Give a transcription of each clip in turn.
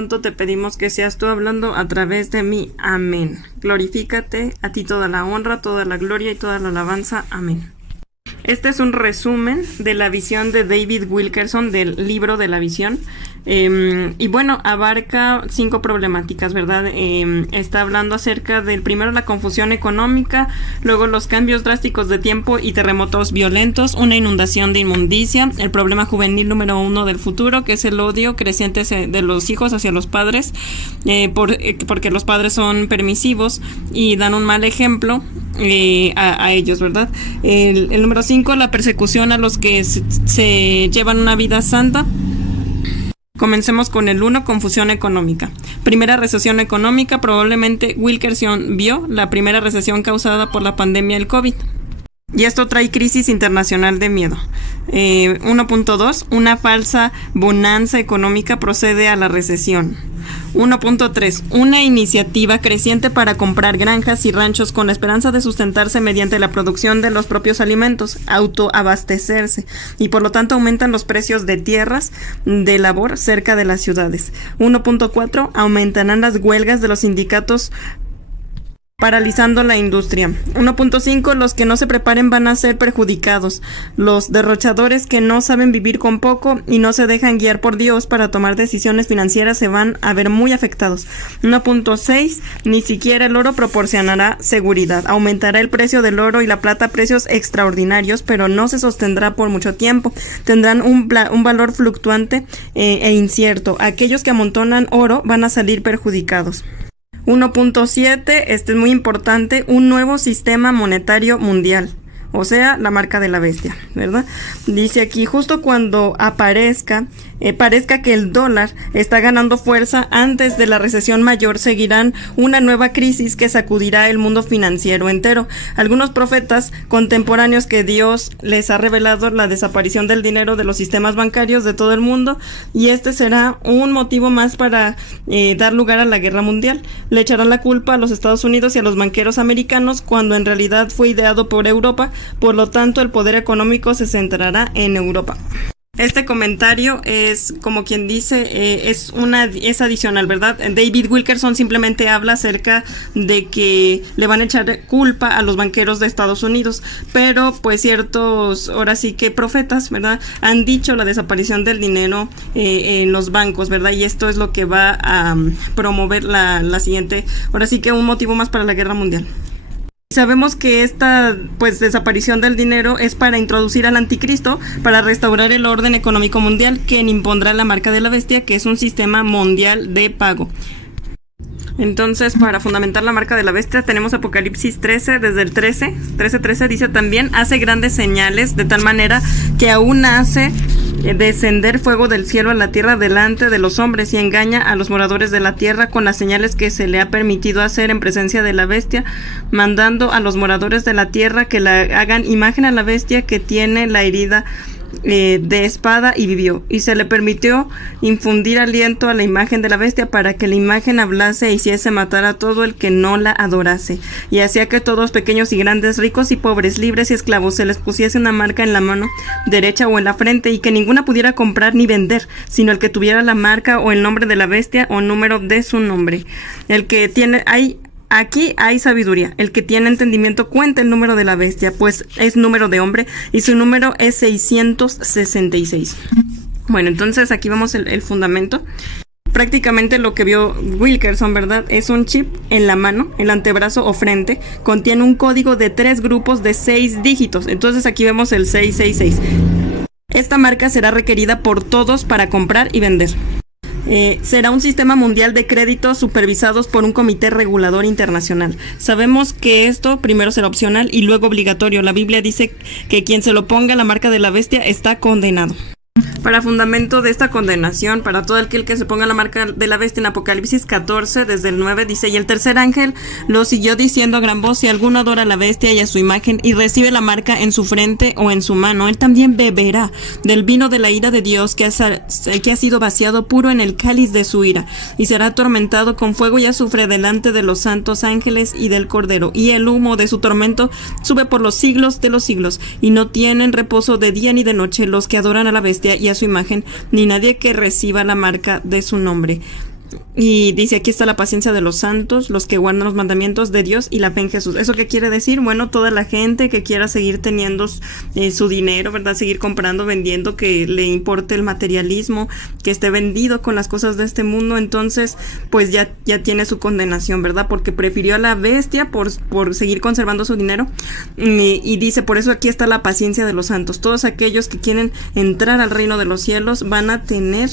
Tanto te pedimos que seas tú hablando a través de mí. Amén. Glorifícate, a ti toda la honra, toda la gloria y toda la alabanza. Amén. Este es un resumen de la visión de David Wilkerson del libro de la visión. Y bueno, abarca 5 problemáticas, ¿verdad? Está hablando acerca del primero, la confusión económica, luego los cambios drásticos de tiempo y terremotos violentos, una inundación de inmundicia, el problema juvenil número 1 del futuro, que es el odio creciente de los hijos hacia los padres, porque los padres son permisivos y dan un mal ejemplo a ellos, ¿verdad? El número 5, la persecución a los que se llevan una vida santa. Comencemos con el 1, confusión económica. Primera recesión económica, probablemente Wilkerson vio la primera recesión causada por la pandemia del COVID. Y esto trae crisis internacional de miedo. 1.2, una falsa bonanza económica procede a la recesión. 1.3, una iniciativa creciente para comprar granjas y ranchos con la esperanza de sustentarse mediante la producción de los propios alimentos, autoabastecerse, y por lo tanto aumentan los precios de tierras de labor cerca de las ciudades. 1.4, aumentarán las huelgas de los sindicatos paralizando la industria. 1.5, los que no se preparen van a ser perjudicados. Los derrochadores que no saben vivir con poco y no se dejan guiar por Dios para tomar decisiones financieras se van a ver muy afectados. 1.6, ni siquiera el oro proporcionará seguridad. Aumentará el precio del oro y la plata a precios extraordinarios, pero no se sostendrá por mucho tiempo. Tendrán un valor fluctuante e incierto. Aquellos que amontonan oro van a salir perjudicados. 1.7, este es muy importante, un nuevo sistema monetario mundial, o sea, la marca de la bestia, ¿verdad? Dice aquí, justo cuando parezca que el dólar está ganando fuerza antes de la recesión mayor, seguirán una nueva crisis que sacudirá el mundo financiero entero. Algunos profetas contemporáneos que Dios les ha revelado la desaparición del dinero de los sistemas bancarios de todo el mundo, y este será un motivo más para dar lugar a la guerra mundial. Le echarán la culpa a los Estados Unidos y a los banqueros americanos cuando en realidad fue ideado por Europa, por lo tanto el poder económico se centrará en Europa. Este comentario es, como quien dice, es adicional, ¿verdad? David Wilkerson simplemente habla acerca de que le van a echar culpa a los banqueros de Estados Unidos, pero pues ciertos, ahora sí que profetas, ¿verdad?, han dicho la desaparición del dinero en los bancos, ¿verdad? Y esto es lo que va a promover la siguiente, ahora sí que un motivo más para la guerra mundial. Sabemos que esta desaparición del dinero es para introducir al anticristo, para restaurar el orden económico mundial, quien impondrá la marca de la bestia, que es un sistema mundial de pago. Entonces, para fundamentar la marca de la bestia, tenemos Apocalipsis 13, desde el 13 dice también, hace grandes señales, de tal manera que aún hace descender fuego del cielo a la tierra delante de los hombres, y engaña a los moradores de la tierra con las señales que se le ha permitido hacer en presencia de la bestia, mandando a los moradores de la tierra que le hagan imagen a la bestia que tiene la herida de espada y vivió, y se le permitió infundir aliento a la imagen de la bestia para que la imagen hablase e hiciese matar a todo el que no la adorase, y hacía que todos, pequeños y grandes, ricos y pobres, libres y esclavos, se les pusiese una marca en la mano derecha o en la frente, y que ninguna pudiera comprar ni vender, sino el que tuviera la marca o el nombre de la bestia o número de su nombre. Aquí hay sabiduría. El que tiene entendimiento cuenta el número de la bestia, pues es número de hombre, y su número es 666. Bueno, entonces aquí vemos el fundamento. Prácticamente lo que vio Wilkerson, ¿verdad?, es un chip en la mano, el antebrazo o frente, contiene un código de 3 grupos de 6 dígitos. Entonces aquí vemos el 666. Esta marca será requerida por todos para comprar y vender. Será un sistema mundial de créditos supervisados por un comité regulador internacional. Sabemos que esto primero será opcional y luego obligatorio. La Biblia dice que quien se lo ponga la marca de la bestia está condenado. Para fundamento de esta condenación, para todo aquel que se ponga la marca de la bestia, en Apocalipsis 14, desde el 9, dice: y el tercer ángel lo siguió diciendo a gran voz: si alguno adora a la bestia y a su imagen, y recibe la marca en su frente o en su mano, él también beberá del vino de la ira de Dios, que ha sido vaciado puro en el cáliz de su ira, y será atormentado con fuego y azufre delante de los santos ángeles y del Cordero, y el humo de su tormento sube por los siglos de los siglos, y no tienen reposo de día ni de noche los que adoran a la bestia y a su imagen, ni nadie que reciba la marca de su nombre. Y dice, aquí está la paciencia de los santos, los que guardan los mandamientos de Dios y la fe en Jesús. ¿Eso qué quiere decir? Bueno, toda la gente que quiera seguir teniendo su dinero, ¿verdad? Seguir comprando, vendiendo, que le importe el materialismo, que esté vendido con las cosas de este mundo, entonces pues ya tiene su condenación, ¿verdad? Porque prefirió a la bestia por seguir conservando su dinero. Y dice, por eso aquí está la paciencia de los santos. Todos aquellos que quieren entrar al reino de los cielos van a tener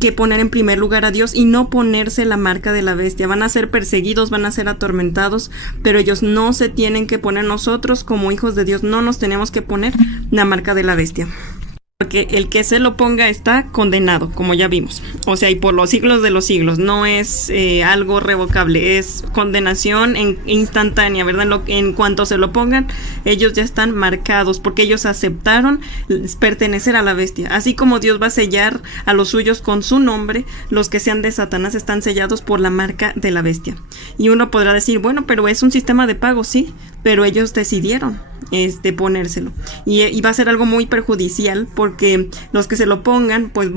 que poner en primer lugar a Dios y no ponerse la marca de la bestia. Van a ser perseguidos, van a ser atormentados, pero ellos no se tienen que poner. Nosotros como hijos de Dios no nos tenemos que poner la marca de la bestia, porque el que se lo ponga está condenado, como ya vimos. O sea, y por los siglos de los siglos. No es algo revocable, es condenación instantánea, ¿verdad? En cuanto se lo pongan, ellos ya están marcados, porque ellos aceptaron pertenecer a la bestia. Así como Dios va a sellar a los suyos con su nombre, los que sean de Satanás están sellados por la marca de la bestia. Y uno podrá decir, bueno, pero es un sistema de pago, sí, pero ellos decidieron ponérselo. Y va a ser algo muy perjudicial, porque los que se lo pongan, pues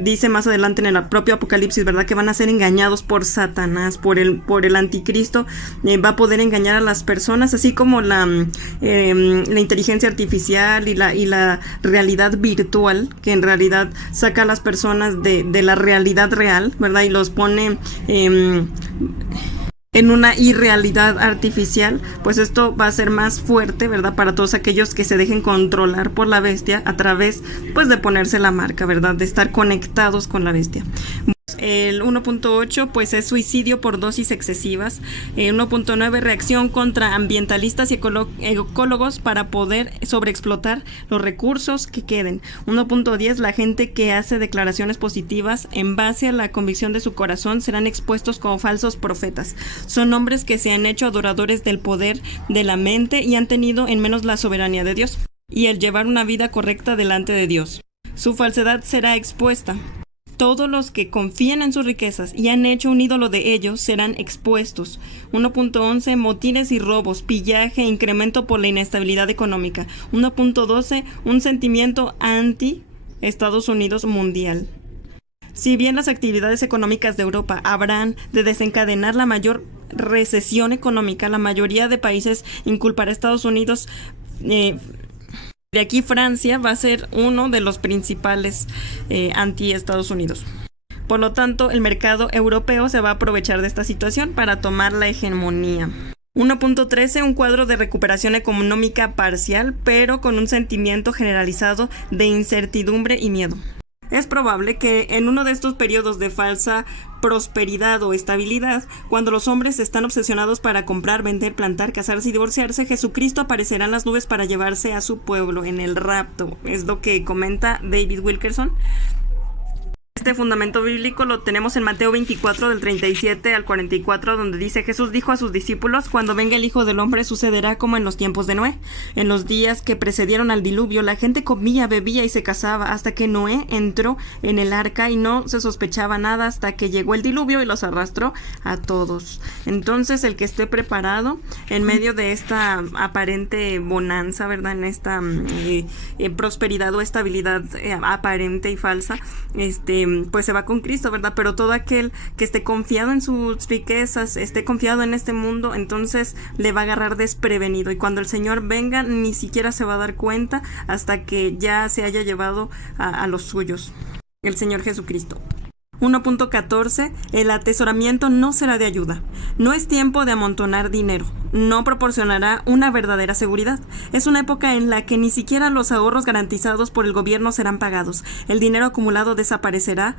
dice más adelante en el propio Apocalipsis, ¿verdad? Que van a ser engañados por Satanás, por el anticristo. Va a poder engañar a las personas, así como la inteligencia artificial y la realidad virtual, que en realidad saca a las personas de la realidad real, ¿verdad? Y los pone en una irrealidad artificial. Pues esto va a ser más fuerte, ¿verdad? Para todos aquellos que se dejen controlar por la bestia a través, pues, de ponerse la marca, ¿verdad? De estar conectados con la bestia. El 1.8 pues es suicidio por dosis excesivas. 1.9 reacción contra ambientalistas y ecólogos para poder sobreexplotar los recursos que queden. 1.10 la gente que hace declaraciones positivas en base a la convicción de su corazón serán expuestos como falsos profetas. Son hombres que se han hecho adoradores del poder de la mente y han tenido en menos la soberanía de Dios y el llevar una vida correcta delante de Dios. Su falsedad será expuesta. Todos los que confían en sus riquezas y han hecho un ídolo de ellos serán expuestos. 1.11 motines y robos, pillaje, incremento por la inestabilidad económica. 1.12 un sentimiento anti Estados Unidos mundial. Si bien las actividades económicas de Europa habrán de desencadenar la mayor recesión económica, la mayoría de países inculpará a Estados Unidos. De aquí Francia va a ser uno de los principales anti-Estados Unidos. Por lo tanto, el mercado europeo se va a aprovechar de esta situación para tomar la hegemonía. 1.13 un cuadro de recuperación económica parcial, pero con un sentimiento generalizado de incertidumbre y miedo. Es probable que en uno de estos periodos de falsa prosperidad o estabilidad, cuando los hombres están obsesionados para comprar, vender, plantar, casarse y divorciarse, Jesucristo aparecerá en las nubes para llevarse a su pueblo en el rapto. Es lo que comenta David Wilkerson. Este fundamento bíblico lo tenemos en Mateo 24 del 37 al 44, donde dice: Jesús dijo a sus discípulos: cuando venga el Hijo del Hombre sucederá como en los tiempos de Noé. En los días que precedieron al diluvio, la gente comía, bebía y se casaba, hasta que Noé entró en el arca y no se sospechaba nada hasta que llegó el diluvio y los arrastró a todos. Entonces, el que esté preparado en medio de esta aparente bonanza, ¿verdad? En esta prosperidad o estabilidad aparente y falsa, pues se va con Cristo, ¿verdad? Pero todo aquel que esté confiado en sus riquezas, esté confiado en este mundo, entonces le va a agarrar desprevenido, y cuando el Señor venga ni siquiera se va a dar cuenta hasta que ya se haya llevado a los suyos, el Señor Jesucristo. 1.14 el atesoramiento no será de ayuda. No es tiempo de amontonar dinero. No proporcionará una verdadera seguridad. Es una época en la que ni siquiera los ahorros garantizados por el gobierno serán pagados. El dinero acumulado desaparecerá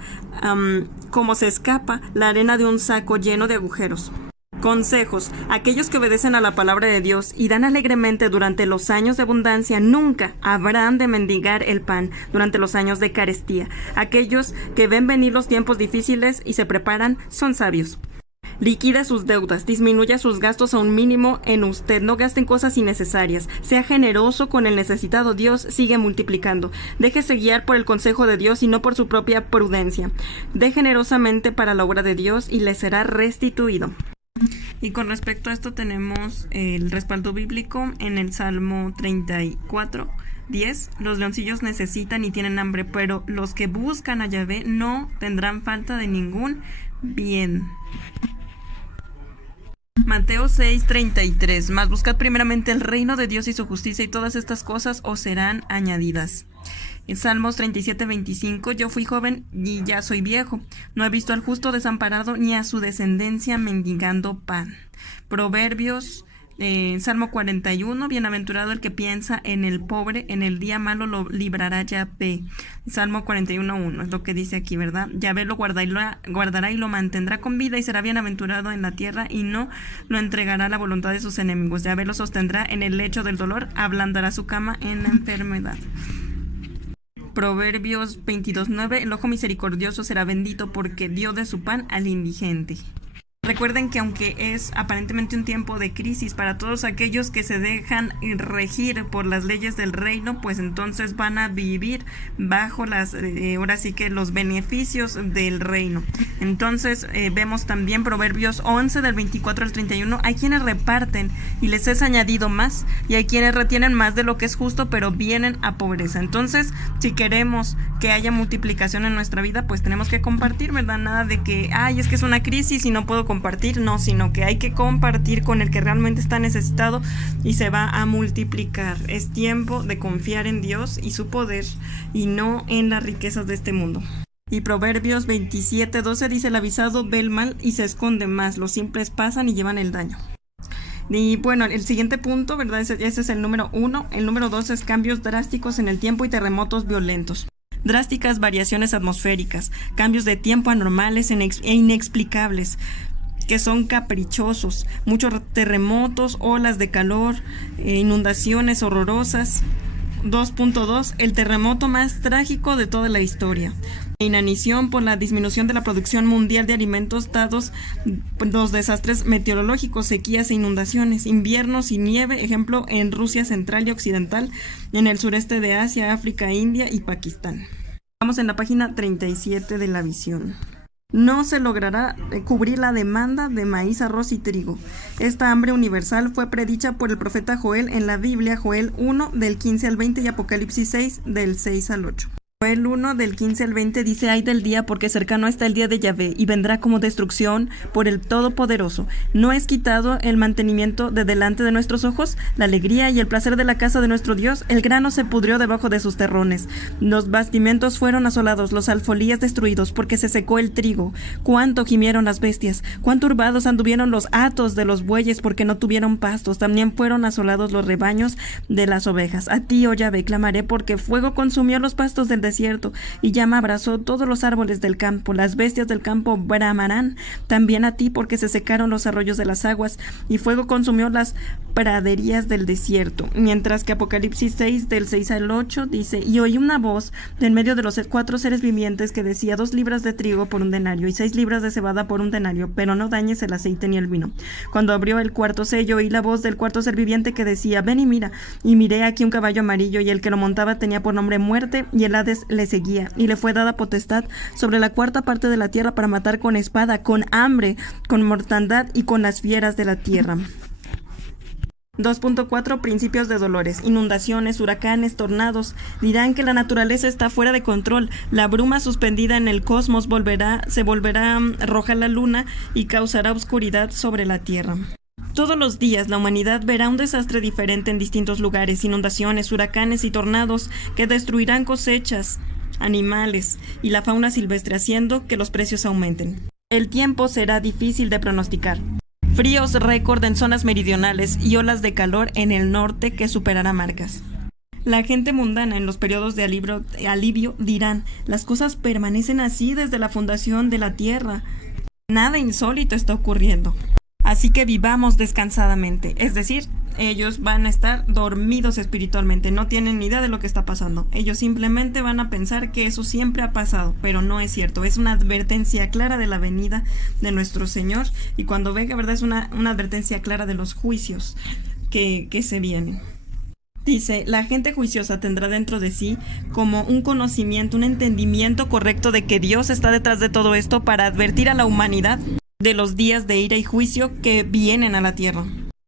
como se escapa la arena de un saco lleno de agujeros. Consejos. Aquellos que obedecen a la palabra de Dios y dan alegremente durante los años de abundancia nunca habrán de mendigar el pan durante los años de carestía. Aquellos que ven venir los tiempos difíciles y se preparan son sabios. Liquide sus deudas, disminuya sus gastos a un mínimo en usted, no gaste en cosas innecesarias, sea generoso con el necesitado, Dios sigue multiplicando. Déjese guiar por el consejo de Dios y no por su propia prudencia. Dé generosamente para la obra de Dios y le será restituido. Y con respecto a esto tenemos el respaldo bíblico en el Salmo 34:10. Los leoncillos necesitan y tienen hambre, pero los que buscan a Yahvé no tendrán falta de ningún bien. Mateo 6:33. Mas buscad primeramente el reino de Dios y su justicia, y todas estas cosas os serán añadidas. En Salmos 37:25. Yo fui joven y ya soy viejo. No he visto al justo desamparado, ni a su descendencia mendigando pan. Proverbios, Salmo 41. Bienaventurado el que piensa en el pobre, en el día malo lo librará Yahvé. Salmo 41:1 es lo que dice aquí, ¿verdad? Yahvé lo guardará y lo mantendrá con vida, y será bienaventurado en la tierra, y no lo entregará a la voluntad de sus enemigos. Yahvé lo sostendrá en el lecho del dolor, ablandará su cama en la enfermedad. Proverbios 22:9. El ojo misericordioso será bendito, porque dio de su pan al indigente. Recuerden que aunque es aparentemente un tiempo de crisis para todos aquellos que se dejan regir por las leyes del reino, pues entonces van a vivir bajo ahora sí que los beneficios del reino. Entonces vemos también Proverbios 11 del 24 al 31. Hay quienes reparten y les es añadido más, y hay quienes retienen más de lo que es justo, pero vienen a pobreza. Entonces, si queremos que haya multiplicación en nuestra vida, pues tenemos que compartir, ¿verdad? Nada de que, es que es una crisis y no puedo compartir, no, sino que hay que compartir con el que realmente está necesitado y se va a multiplicar. Es tiempo de confiar en Dios y su poder, y no en las riquezas de este mundo. Y Proverbios 27:12 dice: el avisado ve el mal y se esconde más, los simples pasan y llevan el daño. Y bueno, el siguiente punto, ¿verdad? Ese es el número 1. El número 2 es cambios drásticos en el tiempo y terremotos violentos. Drásticas variaciones atmosféricas, cambios de tiempo anormales e inexplicables, que son caprichosos, muchos terremotos, olas de calor, inundaciones horrorosas. 2.2. El terremoto más trágico de toda la historia. Inanición por la disminución de la producción mundial de alimentos dados los desastres meteorológicos, sequías e inundaciones, inviernos y nieve, ejemplo en Rusia central y occidental, en el sureste de Asia, África, India y Pakistán. Estamos en la página 37 de la visión. No se logrará cubrir la demanda de maíz, arroz y trigo. Esta hambre universal fue predicha por el profeta Joel en la Biblia, Joel 1 del 15 al 20 y Apocalipsis 6 del 6 al 8. Joel 1 del 15 al 20 dice: ay del día, porque cercano está el día de Yahvé, y vendrá como destrucción por el Todopoderoso. ¿No es quitado el mantenimiento de delante de nuestros ojos? La alegría y el placer de la casa de nuestro Dios. El grano se pudrió debajo de sus terrones. Los bastimentos fueron asolados, los alfolíes destruidos, porque se secó el trigo. Cuánto gimieron las bestias, cuán turbados anduvieron los hatos de los bueyes, porque no tuvieron pastos. También fueron asolados los rebaños de las ovejas. A ti, oh Yahvé, clamaré, porque fuego consumió los pastos del desierto, y llama abrazó todos los árboles del campo. Las bestias del campo bramarán también a ti, porque se secaron los arroyos de las aguas, y fuego consumió las praderías del desierto. Mientras que Apocalipsis 6 del 6 al 8 dice: y oí una voz de en medio de los 4 seres vivientes que decía: 2 libras de trigo por un denario, y 6 libras de cebada por un denario, pero no dañes el aceite ni el vino. Cuando abrió el cuarto sello, oí la voz del cuarto ser viviente que decía: ven y mira. Y miré aquí un caballo amarillo, y el que lo montaba tenía por nombre Muerte, y el Hades le seguía, y le fue dada potestad sobre la cuarta parte de la tierra para matar con espada, con hambre, con mortandad y con las fieras de la tierra. 2.4. Principios de dolores, inundaciones, huracanes, tornados. Dirán que la naturaleza está fuera de control. La bruma suspendida en el cosmos se volverá roja la luna y causará oscuridad sobre la tierra. Todos los días la humanidad verá un desastre diferente en distintos lugares, inundaciones, huracanes y tornados que destruirán cosechas, animales y la fauna silvestre, haciendo que los precios aumenten. El tiempo será difícil de pronosticar. Fríos récord en zonas meridionales y olas de calor en el norte que superará marcas. La gente mundana en los periodos de alivio dirán: las cosas permanecen así desde la fundación de la tierra. Nada insólito está ocurriendo. Así que vivamos descansadamente, es decir, ellos van a estar dormidos espiritualmente, no tienen ni idea de lo que está pasando. Ellos simplemente van a pensar que eso siempre ha pasado, pero no es cierto. Es una advertencia clara de la venida de nuestro Señor, y cuando venga, ¿verdad? Es una advertencia clara de los juicios que se vienen. Dice: la gente juiciosa tendrá dentro de sí como un conocimiento, un entendimiento correcto de que Dios está detrás de todo esto para advertir a la humanidad de los días de ira y juicio que vienen a la tierra.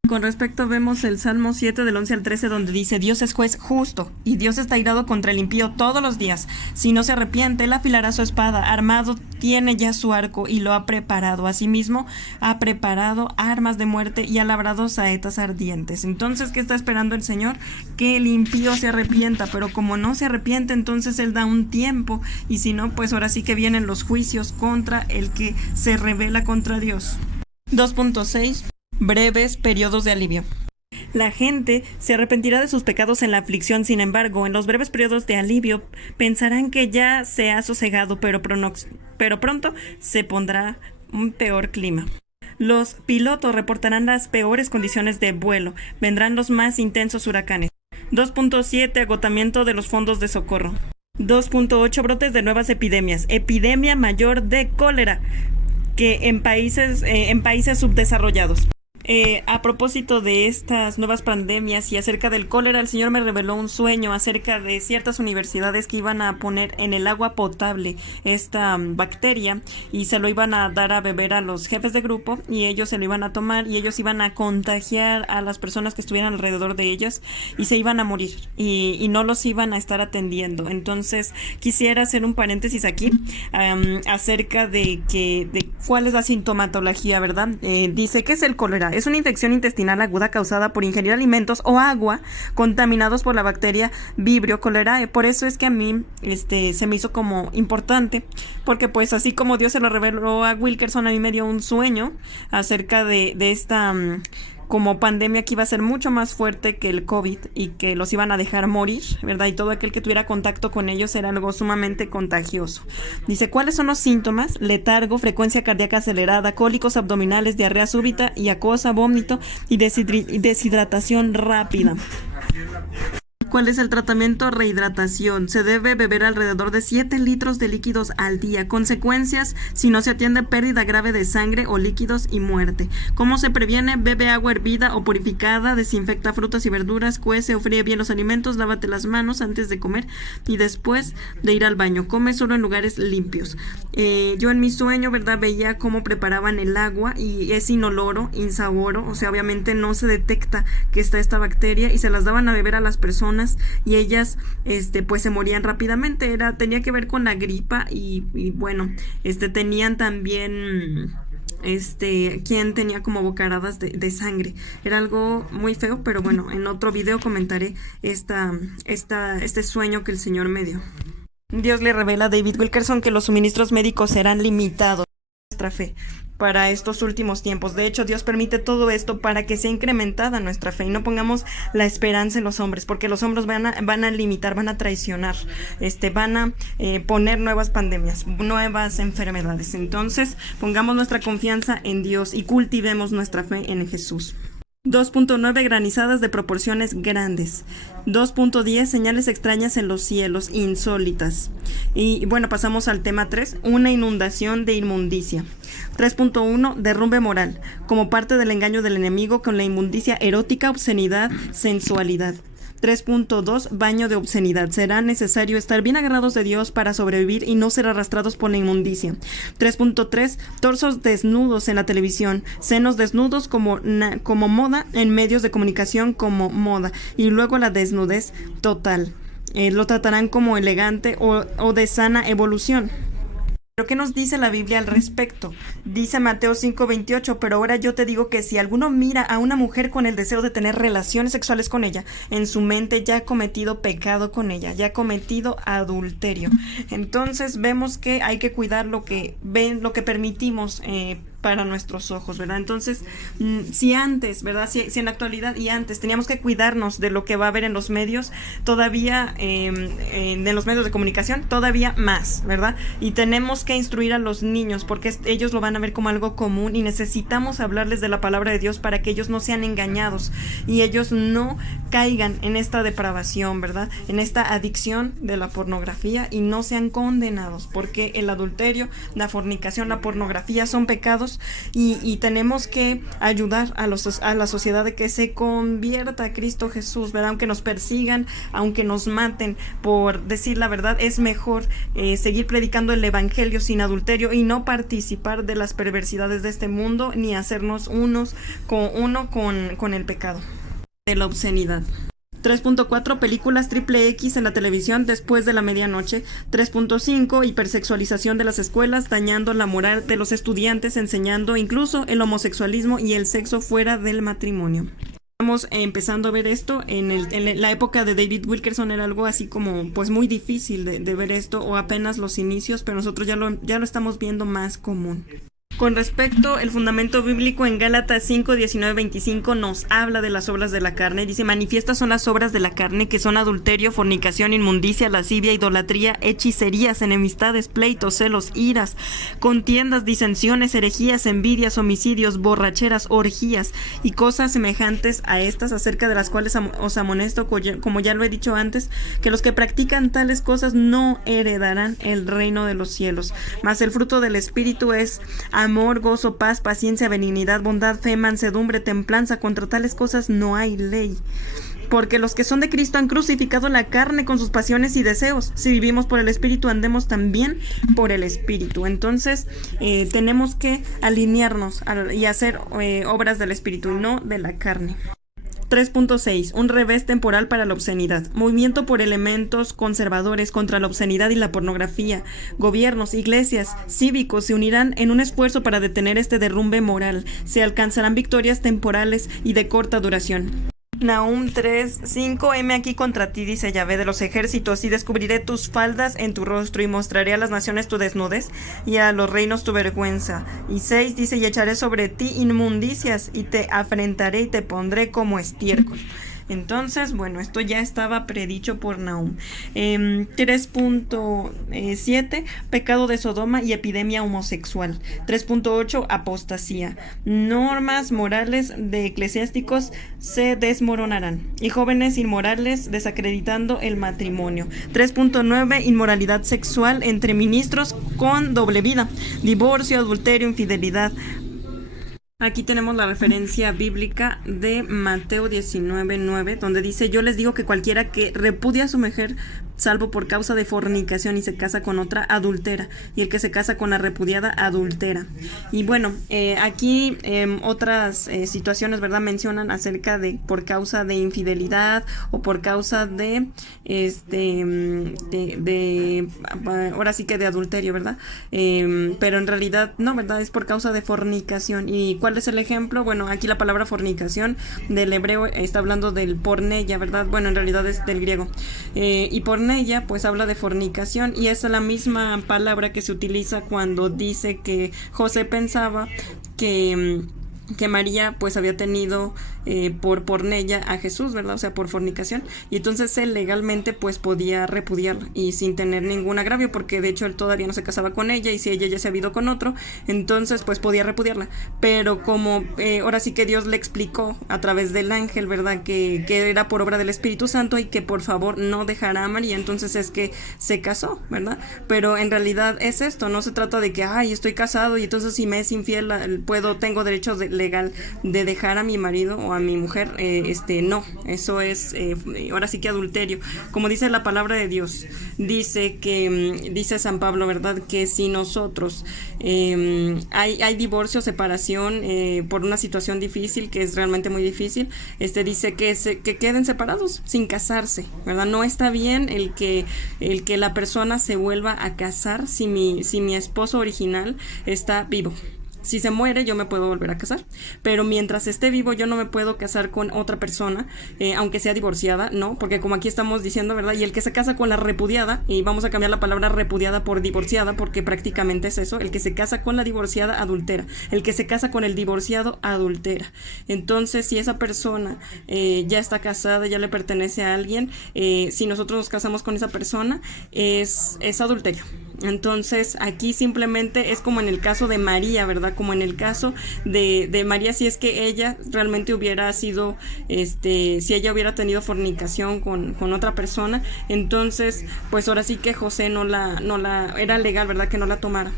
Con respecto vemos el Salmo 7 del 11 al 13 donde dice: Dios es juez justo y Dios está airado contra el impío todos los días. Si no se arrepiente, él afilará su espada, armado tiene ya su arco y lo ha preparado. Asimismo, ha preparado armas de muerte y ha labrado saetas ardientes. Entonces, ¿qué está esperando el Señor? Que el impío se arrepienta, pero como no se arrepiente, entonces él da un tiempo, y si no, pues ahora sí que vienen los juicios contra el que se rebela contra Dios. 2.6. Breves periodos de alivio. La gente se arrepentirá de sus pecados en la aflicción, sin embargo, en los breves periodos de alivio pensarán que ya se ha sosegado, pero pronto se pondrá un peor clima. Los pilotos reportarán las peores condiciones de vuelo, vendrán los más intensos huracanes. 2.7. Agotamiento de los fondos de socorro. 2.8. Brotes de nuevas epidemias. Epidemia mayor de cólera que en países subdesarrollados. A propósito de estas nuevas pandemias y acerca del cólera, el Señor me reveló un sueño acerca de ciertas universidades que iban a poner en el agua potable esta bacteria y se lo iban a dar a beber a los jefes de grupo, y ellos se lo iban a tomar y ellos iban a contagiar a las personas que estuvieran alrededor de ellas y se iban a morir y no los iban a estar atendiendo. Entonces quisiera hacer un paréntesis aquí acerca de cuál es la sintomatología, ¿verdad? Dice, ¿qué es el cólera? Es una infección intestinal aguda causada por ingerir alimentos o agua contaminados por la bacteria Vibrio cholerae. Por eso es que a mí se me hizo como importante, porque pues así como Dios se lo reveló a Wilkerson, a mí me dio un sueño acerca de esta como pandemia que iba a ser mucho más fuerte que el COVID y que los iban a dejar morir, ¿verdad? Y todo aquel que tuviera contacto con ellos era algo sumamente contagioso. Dice, ¿cuáles son los síntomas? Letargo, frecuencia cardíaca acelerada, cólicos abdominales, diarrea súbita y aquosa, vómito y deshidratación rápida. ¿Cuál es el tratamiento? Rehidratación. Se debe beber alrededor de 7 litros de líquidos al día. Consecuencias: si no se atiende, pérdida grave de sangre o líquidos y muerte. ¿Cómo se previene? Bebe agua hervida o purificada, desinfecta frutas y verduras, cuece o fríe bien los alimentos, lávate las manos antes de comer y después de ir al baño. Come solo en lugares limpios. Yo en mi sueño, ¿verdad?, veía cómo preparaban el agua y es inoloro, insaboro, o sea, obviamente no se detecta que está esta bacteria, y se las daban a beber a las personas y ellas pues se morían rápidamente. Tenía que ver con la gripa y bueno, tenían también quien tenía como bocaradas de sangre. Era algo muy feo, pero bueno, en otro video comentaré este sueño que el Señor me dio. Dios le revela a David Wilkerson que los suministros médicos serán limitados. Nuestra fe para estos últimos tiempos. De hecho, Dios permite todo esto para que sea incrementada nuestra fe y no pongamos la esperanza en los hombres, porque los hombres van a limitar, van a traicionar, van a poner nuevas pandemias, nuevas enfermedades. Entonces, pongamos nuestra confianza en Dios y cultivemos nuestra fe en Jesús. 2.9. Granizadas de proporciones grandes. 2.10. Señales extrañas en los cielos, insólitas. Y bueno, pasamos al tema 3. Una inundación de inmundicia. 3.1. Derrumbe moral. Como parte del engaño del enemigo con la inmundicia erótica, obscenidad, sensualidad. 3.2. Baño de obscenidad. Será necesario estar bien agarrados de Dios para sobrevivir y no ser arrastrados por la inmundicia. 3.3. Torsos desnudos en la televisión. Senos desnudos como moda en medios de comunicación como moda. Y luego la desnudez total. Lo tratarán como elegante o de sana evolución. ¿Pero qué nos dice la Biblia al respecto? Dice Mateo 5:28, pero ahora yo te digo que si alguno mira a una mujer con el deseo de tener relaciones sexuales con ella, en su mente ya ha cometido pecado con ella, ya ha cometido adulterio. Entonces vemos que hay que cuidar lo que permitimos para nuestros ojos, ¿verdad? Entonces, si antes, ¿verdad? Si en la actualidad y antes teníamos que cuidarnos de lo que va a haber en los medios, todavía de los medios de comunicación, todavía más, ¿verdad? Y tenemos que instruir a los niños porque ellos lo van a ver como algo común y necesitamos hablarles de la palabra de Dios para que ellos no sean engañados y ellos no caigan en esta depravación, ¿verdad? En esta adicción de la pornografía y no sean condenados, porque el adulterio, la fornicación, la pornografía son pecados Dios y tenemos que ayudar a la sociedad de que se convierta a Cristo Jesús, ¿verdad? Aunque nos persigan, aunque nos maten por decir la verdad, es mejor seguir predicando el evangelio sin adulterio y no participar de las perversidades de este mundo ni hacernos uno con el pecado de la obscenidad. 3.4 Películas triple X en la televisión después de la medianoche. 3.5 Hipersexualización de las escuelas, dañando la moral de los estudiantes, enseñando incluso el homosexualismo y el sexo fuera del matrimonio. Estamos empezando a ver esto en la época de David Wilkerson. Era algo así como pues muy difícil de ver esto, o apenas los inicios, pero nosotros ya lo estamos viendo más común. Con respecto al fundamento bíblico, en Gálatas 5, 19, 25 nos habla de las obras de la carne. Dice: manifiestas son las obras de la carne, que son adulterio, fornicación, inmundicia, lascivia, idolatría, hechicerías, enemistades, pleitos, celos, iras, contiendas, disensiones, herejías, envidias, homicidios, borracheras, orgías y cosas semejantes a estas, acerca de las cuales os amonesto, como ya lo he dicho antes, que los que practican tales cosas no heredarán el reino de los cielos. Mas el fruto del Espíritu es amor, gozo, paz, paciencia, benignidad, bondad, fe, mansedumbre, templanza. Contra tales cosas no hay ley. Porque los que son de Cristo han crucificado la carne con sus pasiones y deseos. Si vivimos por el Espíritu, andemos también por el Espíritu. Entonces, tenemos que alinearnos y hacer obras del Espíritu y no de la carne. 3.6 Un revés temporal para la obscenidad. Movimiento por elementos conservadores contra la obscenidad y la pornografía. Gobiernos, iglesias, cívicos se unirán en un esfuerzo para detener este derrumbe moral. Se alcanzarán victorias temporales y de corta duración. Nahum 3:5 Heme aquí contra ti, dice Yahvé de los ejércitos, y descubriré tus faldas en tu rostro, y mostraré a las naciones tu desnudez, y a los reinos tu vergüenza. Y 6 dice: y echaré sobre ti inmundicias, y te afrentaré y te pondré como estiércol. Entonces, bueno, esto ya estaba predicho por Nahum. 3.7 Pecado de Sodoma y epidemia homosexual. 3.8 Apostasía. Normas morales de eclesiásticos se desmoronarán, y jóvenes inmorales desacreditando el matrimonio. 3.9 Inmoralidad sexual entre ministros con doble vida. Divorcio, adulterio, infidelidad. Aquí tenemos la referencia bíblica de Mateo 19:9, donde dice: yo les digo que cualquiera que repudia a su mujer, salvo por causa de fornicación, y se casa con otra, adultera, y el que se casa con la repudiada, adultera. Y bueno, aquí otras situaciones, ¿verdad?, mencionan acerca de por causa de infidelidad o por causa de ahora sí que de adulterio, ¿verdad? Pero en realidad no, ¿verdad? Es por causa de fornicación. ¿Y cuál es el ejemplo? Bueno, aquí la palabra fornicación del hebreo está hablando del porneia, ¿verdad? Bueno, en realidad es del griego. Y porneia pues habla de fornicación, y es la misma palabra que se utiliza cuando dice que José pensaba que María pues había tenido por porneia a Jesús, ¿verdad? O sea, por fornicación, y entonces él legalmente pues podía repudiarla y sin tener ningún agravio, porque de hecho él todavía no se casaba con ella, y si ella ya se había ido con otro, entonces pues podía repudiarla. Pero como ahora sí que Dios le explicó a través del ángel, ¿verdad?, que era por obra del Espíritu Santo y que por favor no dejara a María, entonces es que se casó, ¿verdad? Pero en realidad es esto, no se trata de que ay, estoy casado y entonces si me es infiel tengo derecho legal de dejar a mi marido o a mi mujer. No, eso es ahora sí que adulterio. Como dice la palabra de Dios, dice San Pablo, ¿verdad?, que si nosotros hay divorcio, separación por una situación difícil, que es realmente muy difícil, dice que queden separados sin casarse, ¿verdad? No está bien el que la persona se vuelva a casar si mi esposo original está vivo. Si se muere, yo me puedo volver a casar, pero mientras esté vivo yo no me puedo casar con otra persona, aunque sea divorciada, no, porque como aquí estamos diciendo, ¿verdad? Y el que se casa con la repudiada, y vamos a cambiar la palabra repudiada por divorciada, porque prácticamente es eso: el que se casa con la divorciada, adultera; el que se casa con el divorciado, adultera. Entonces, si esa persona ya está casada, ya le pertenece a alguien, si nosotros nos casamos con esa persona, es adulterio. Entonces, aquí simplemente es como en el caso de María, ¿verdad? Como en el caso de María, si es que ella realmente hubiera sido, si ella hubiera tenido fornicación con otra persona, entonces, pues ahora sí que José no la era legal, ¿verdad?, que no la tomara.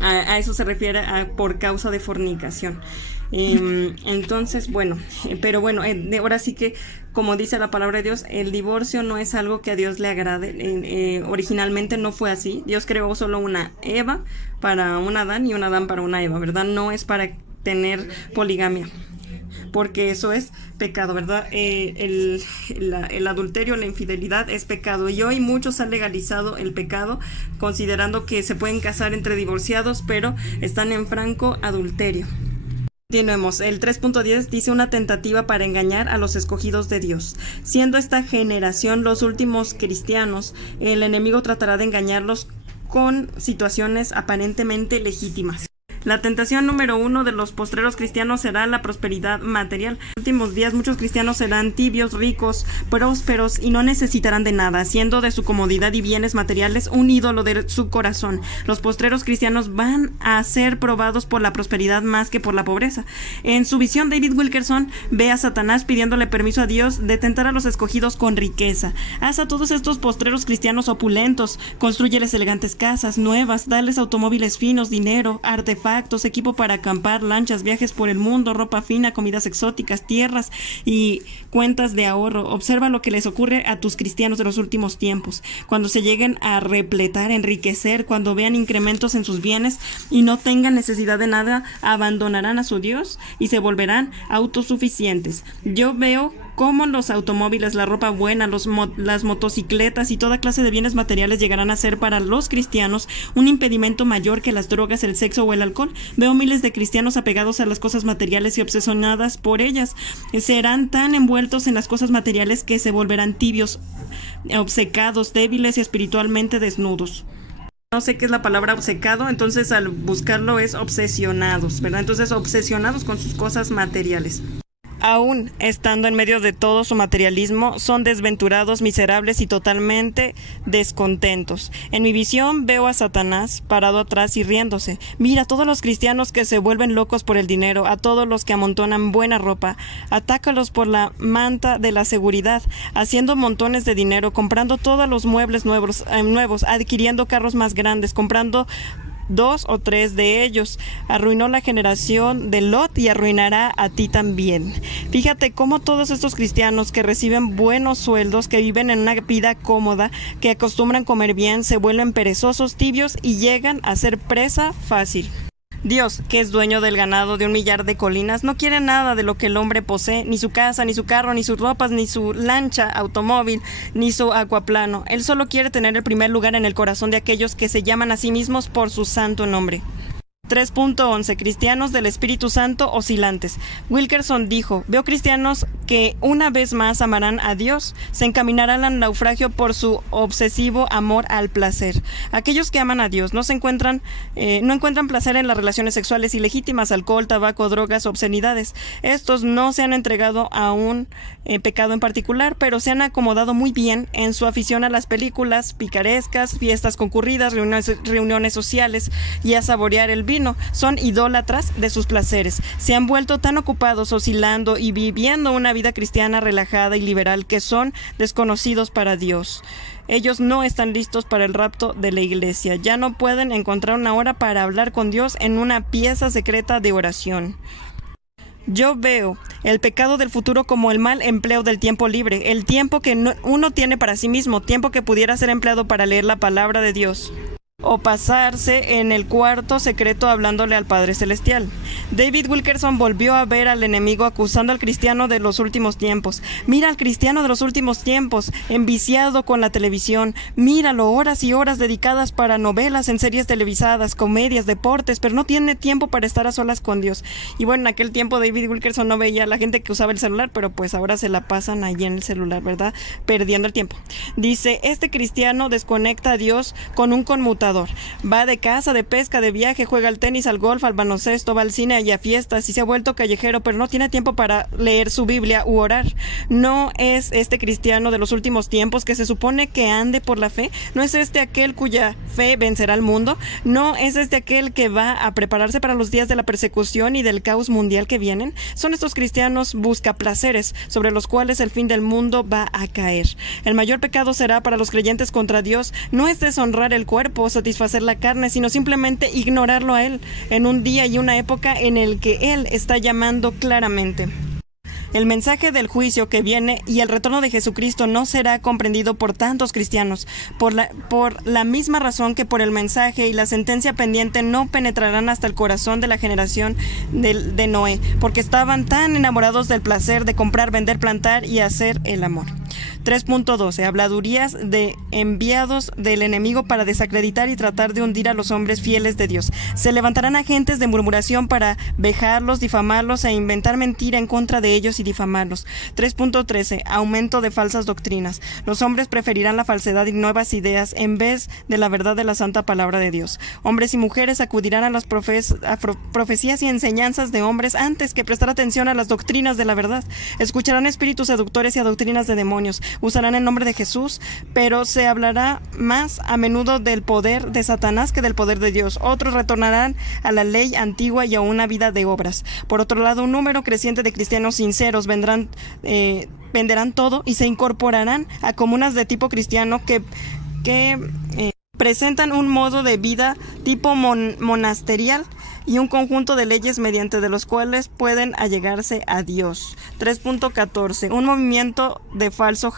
A eso se refiere por causa de fornicación. Entonces, bueno, pero bueno, ahora sí que, como dice la palabra de Dios, el divorcio no es algo que a Dios le agrade. Originalmente no fue así. Dios creó solo una Eva para un Adán y un Adán para una Eva, ¿verdad? No es para tener poligamia, porque eso es pecado, ¿verdad? El adulterio, la infidelidad es pecado, y hoy muchos han legalizado el pecado considerando que se pueden casar entre divorciados, pero están en franco adulterio. Continuemos. El 3.10 dice: una tentativa para engañar a los escogidos de Dios. Siendo esta generación los últimos cristianos, el enemigo tratará de engañarlos con situaciones aparentemente legítimas. La tentación número 1 de los postreros cristianos será la prosperidad material. En los últimos días muchos cristianos serán tibios, ricos, prósperos y no necesitarán de nada, haciendo de su comodidad y bienes materiales un ídolo de su corazón. Los postreros cristianos van a ser probados por la prosperidad más que por la pobreza. En su visión, David Wilkerson ve a Satanás pidiéndole permiso a Dios de tentar a los escogidos con riqueza. Haz a todos estos postreros cristianos opulentos, construyeles elegantes casas nuevas, dales automóviles finos, dinero, artefactos, equipo para acampar, lanchas, viajes por el mundo, ropa fina, comidas exóticas, tierras y cuentas de ahorro. Observa lo que les ocurre a tus cristianos de los últimos tiempos. Cuando se lleguen a repletar, enriquecer, cuando vean incrementos en sus bienes y no tengan necesidad de nada, abandonarán a su Dios y se volverán autosuficientes. Yo veo cómo los automóviles, la ropa buena, las motocicletas y toda clase de bienes materiales llegarán a ser para los cristianos un impedimento mayor que las drogas, el sexo o el alcohol. Veo miles de cristianos apegados a las cosas materiales y obsesionadas por ellas. Serán tan envueltos en las cosas materiales que se volverán tibios, obcecados, débiles y espiritualmente desnudos. No sé qué es la palabra obcecado, entonces al buscarlo es obsesionados, ¿verdad? Entonces obsesionados con sus cosas materiales. Aún estando en medio de todo su materialismo, son desventurados, miserables y totalmente descontentos. En mi visión veo a Satanás parado atrás y riéndose. Mira a todos los cristianos que se vuelven locos por el dinero, a todos los que amontonan buena ropa. Atácalos por la manta de la seguridad, haciendo montones de dinero, comprando todos los muebles nuevos, adquiriendo carros más grandes, comprando 2 o 3 de ellos. Arruinó la generación de Lot y arruinará a ti también. Fíjate cómo todos estos cristianos que reciben buenos sueldos, que viven en una vida cómoda, que acostumbran comer bien, se vuelven perezosos, tibios y llegan a ser presa fácil. Dios, que es dueño del ganado de 1 millar de colinas, no quiere nada de lo que el hombre posee, ni su casa, ni su carro, ni sus ropas, ni su lancha, automóvil, ni su acuaplano. Él solo quiere tener el primer lugar en el corazón de aquellos que se llaman a sí mismos por su santo nombre. 3.11. Cristianos del Espíritu Santo oscilantes. Wilkerson dijo: veo cristianos que una vez más amarán a Dios, se encaminarán al naufragio por su obsesivo amor al placer. Aquellos que aman a Dios no encuentran placer en las relaciones sexuales ilegítimas, alcohol, tabaco, drogas, obscenidades. Estos no se han entregado a un pecado en particular, pero se han acomodado muy bien en su afición a las películas picarescas, fiestas concurridas, reuniones sociales y a saborear el vino. Son idólatras de sus placeres. Se han vuelto tan ocupados oscilando y viviendo una vida cristiana relajada y liberal que son desconocidos para Dios. Ellos no están listos para el rapto de la iglesia. Ya no pueden encontrar una hora para hablar con Dios en una pieza secreta de oración. Yo veo el pecado del futuro como el mal empleo del tiempo libre, el tiempo que uno tiene para sí mismo, tiempo que pudiera ser empleado para leer la palabra de Dios o pasarse en el cuarto secreto hablándole al Padre Celestial. David Wilkerson volvió a ver al enemigo acusando al cristiano de los últimos tiempos. Mira al cristiano de los últimos tiempos, enviciado con la televisión. Míralo, horas y horas dedicadas para novelas en series televisadas, comedias, deportes, pero no tiene tiempo para estar a solas con Dios. Y bueno, en aquel tiempo David Wilkerson no veía a la gente que usaba el celular, pero pues ahora se la pasan allí en el celular, ¿verdad? Perdiendo el tiempo. Dice: este cristiano desconecta a Dios con un conmutador. Va de caza, de pesca, de viaje, juega al tenis, al golf, al baloncesto, va al cine, comida y a fiestas y se ha vuelto callejero, pero no tiene tiempo para leer su Biblia u orar. ¿No es este cristiano de los últimos tiempos que se supone que ande por la fe? ¿No es este aquel cuya fe vencerá al mundo? ¿No es este aquel que va a prepararse para los días de la persecución y del caos mundial que vienen? Son estos cristianos buscaplaceres sobre los cuales el fin del mundo va a caer. El mayor pecado será para los creyentes contra Dios no es deshonrar el cuerpo o satisfacer la carne, sino simplemente ignorarlo a Él en un día y una época en el que Él está llamando claramente. El mensaje del juicio que viene y el retorno de Jesucristo no será comprendido por tantos cristianos, por la misma razón que por el mensaje y la sentencia pendiente no penetrarán hasta el corazón de la generación de Noé, porque estaban tan enamorados del placer de comprar, vender, plantar y hacer el amor. 3.12. Habladurías de enviados del enemigo para desacreditar y tratar de hundir a los hombres fieles de Dios. Se levantarán agentes de murmuración para vejarlos, difamarlos e inventar mentira en contra de ellos y difamarlos. 3.13. Aumento de falsas doctrinas. Los hombres preferirán la falsedad y nuevas ideas en vez de la verdad de la santa palabra de Dios. Hombres y mujeres acudirán a las profecías y enseñanzas de hombres antes que prestar atención a las doctrinas de la verdad. Escucharán espíritus seductores y a doctrinas de demonios. Usarán el nombre de Jesús, pero se hablará más a menudo del poder de Satanás que del poder de Dios. Otros retornarán a la ley antigua y a una vida de obras. Por otro lado, un número creciente de cristianos sinceros venderán todo y se incorporarán a comunas de tipo cristiano que presentan un modo de vida tipo monasterial y un conjunto de leyes mediante de los cuales pueden allegarse a Dios. 3.14. Un movimiento de falso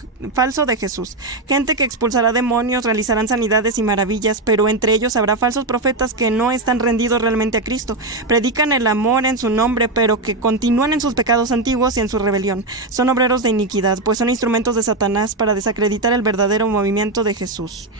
de Jesús. Gente que expulsará demonios, realizarán sanidades y maravillas, pero entre ellos habrá falsos profetas que no están rendidos realmente a Cristo. Predican el amor en su nombre, pero que continúan en sus pecados antiguos y en su rebelión. Son obreros de iniquidad, pues son instrumentos de Satanás para desacreditar el verdadero movimiento de Jesús.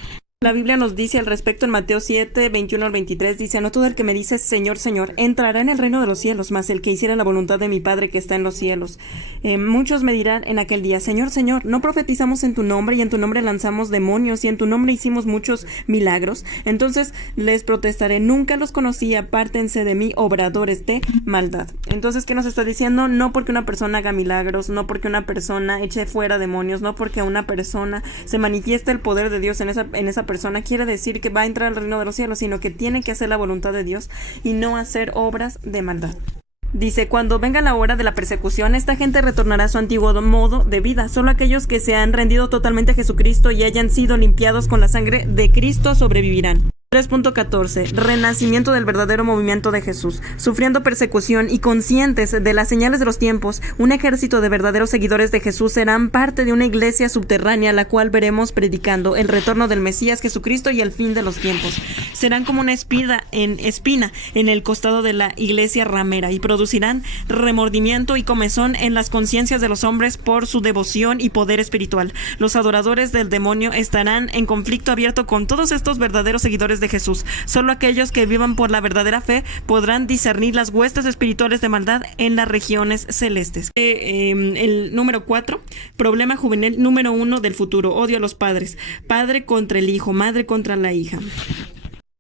La Biblia nos dice al respecto en Mateo 7, 21 al 23, dice: no todo el que me dice Señor, Señor, entrará en el reino de los cielos, mas el que hiciera la voluntad de mi Padre que está en los cielos. Muchos me dirán en aquel día: Señor, Señor, ¿no profetizamos en tu nombre y en tu nombre lanzamos demonios y en tu nombre hicimos muchos milagros? Entonces les protestaré: nunca los conocí, apártense de mí, obradores de maldad. Entonces, ¿qué nos está diciendo? No porque una persona haga milagros, no porque una persona eche fuera demonios, no porque una persona se manifieste el poder de Dios en esa persona quiere decir que va a entrar al reino de los cielos, sino que tiene que hacer la voluntad de Dios y no hacer obras de maldad. Dice: cuando venga la hora de la persecución, esta gente retornará a su antiguo modo de vida. Solo aquellos que se han rendido totalmente a Jesucristo y hayan sido limpiados con la sangre de Cristo sobrevivirán. 3.14. Renacimiento del verdadero movimiento de Jesús. Sufriendo persecución y conscientes de las señales de los tiempos, un ejército de verdaderos seguidores de Jesús serán parte de una iglesia subterránea, la cual veremos predicando el retorno del Mesías Jesucristo y el fin de los tiempos. Serán como una espina en el costado de la iglesia ramera y producirán remordimiento y comezón en las conciencias de los hombres por su devoción y poder espiritual. Los adoradores del demonio estarán en conflicto abierto con todos estos verdaderos seguidores de Jesús. Solo aquellos que vivan por la verdadera fe podrán discernir las huestes espirituales de maldad en las regiones celestes. El número 4, problema juvenil número 1 del futuro: odio a los padres. Padre contra el hijo, madre contra la hija.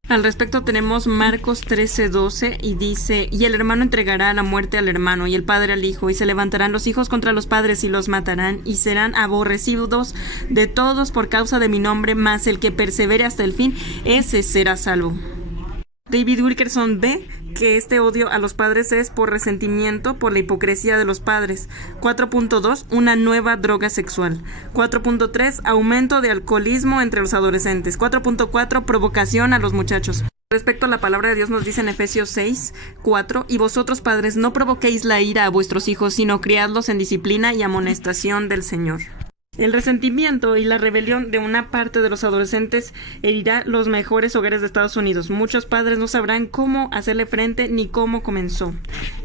Al respecto tenemos Marcos 13:12 y dice: y el hermano entregará a la muerte al hermano y el padre al hijo, y se levantarán los hijos contra los padres y los matarán, y serán aborrecidos de todos por causa de mi nombre, mas el que persevere hasta el fin, ese será salvo. David Wilkerson ve que este odio a los padres es por resentimiento por la hipocresía de los padres. 4.2. Una nueva droga sexual. 4.3. Aumento de alcoholismo entre los adolescentes. 4.4. Provocación a los muchachos. Respecto a la palabra de Dios nos dice en Efesios 6:4: y vosotros padres no provoquéis la ira a vuestros hijos, sino criadlos en disciplina y amonestación del Señor. El resentimiento y la rebelión de una parte de los adolescentes herirá los mejores hogares de Estados Unidos. Muchos padres no sabrán cómo hacerle frente ni cómo comenzó.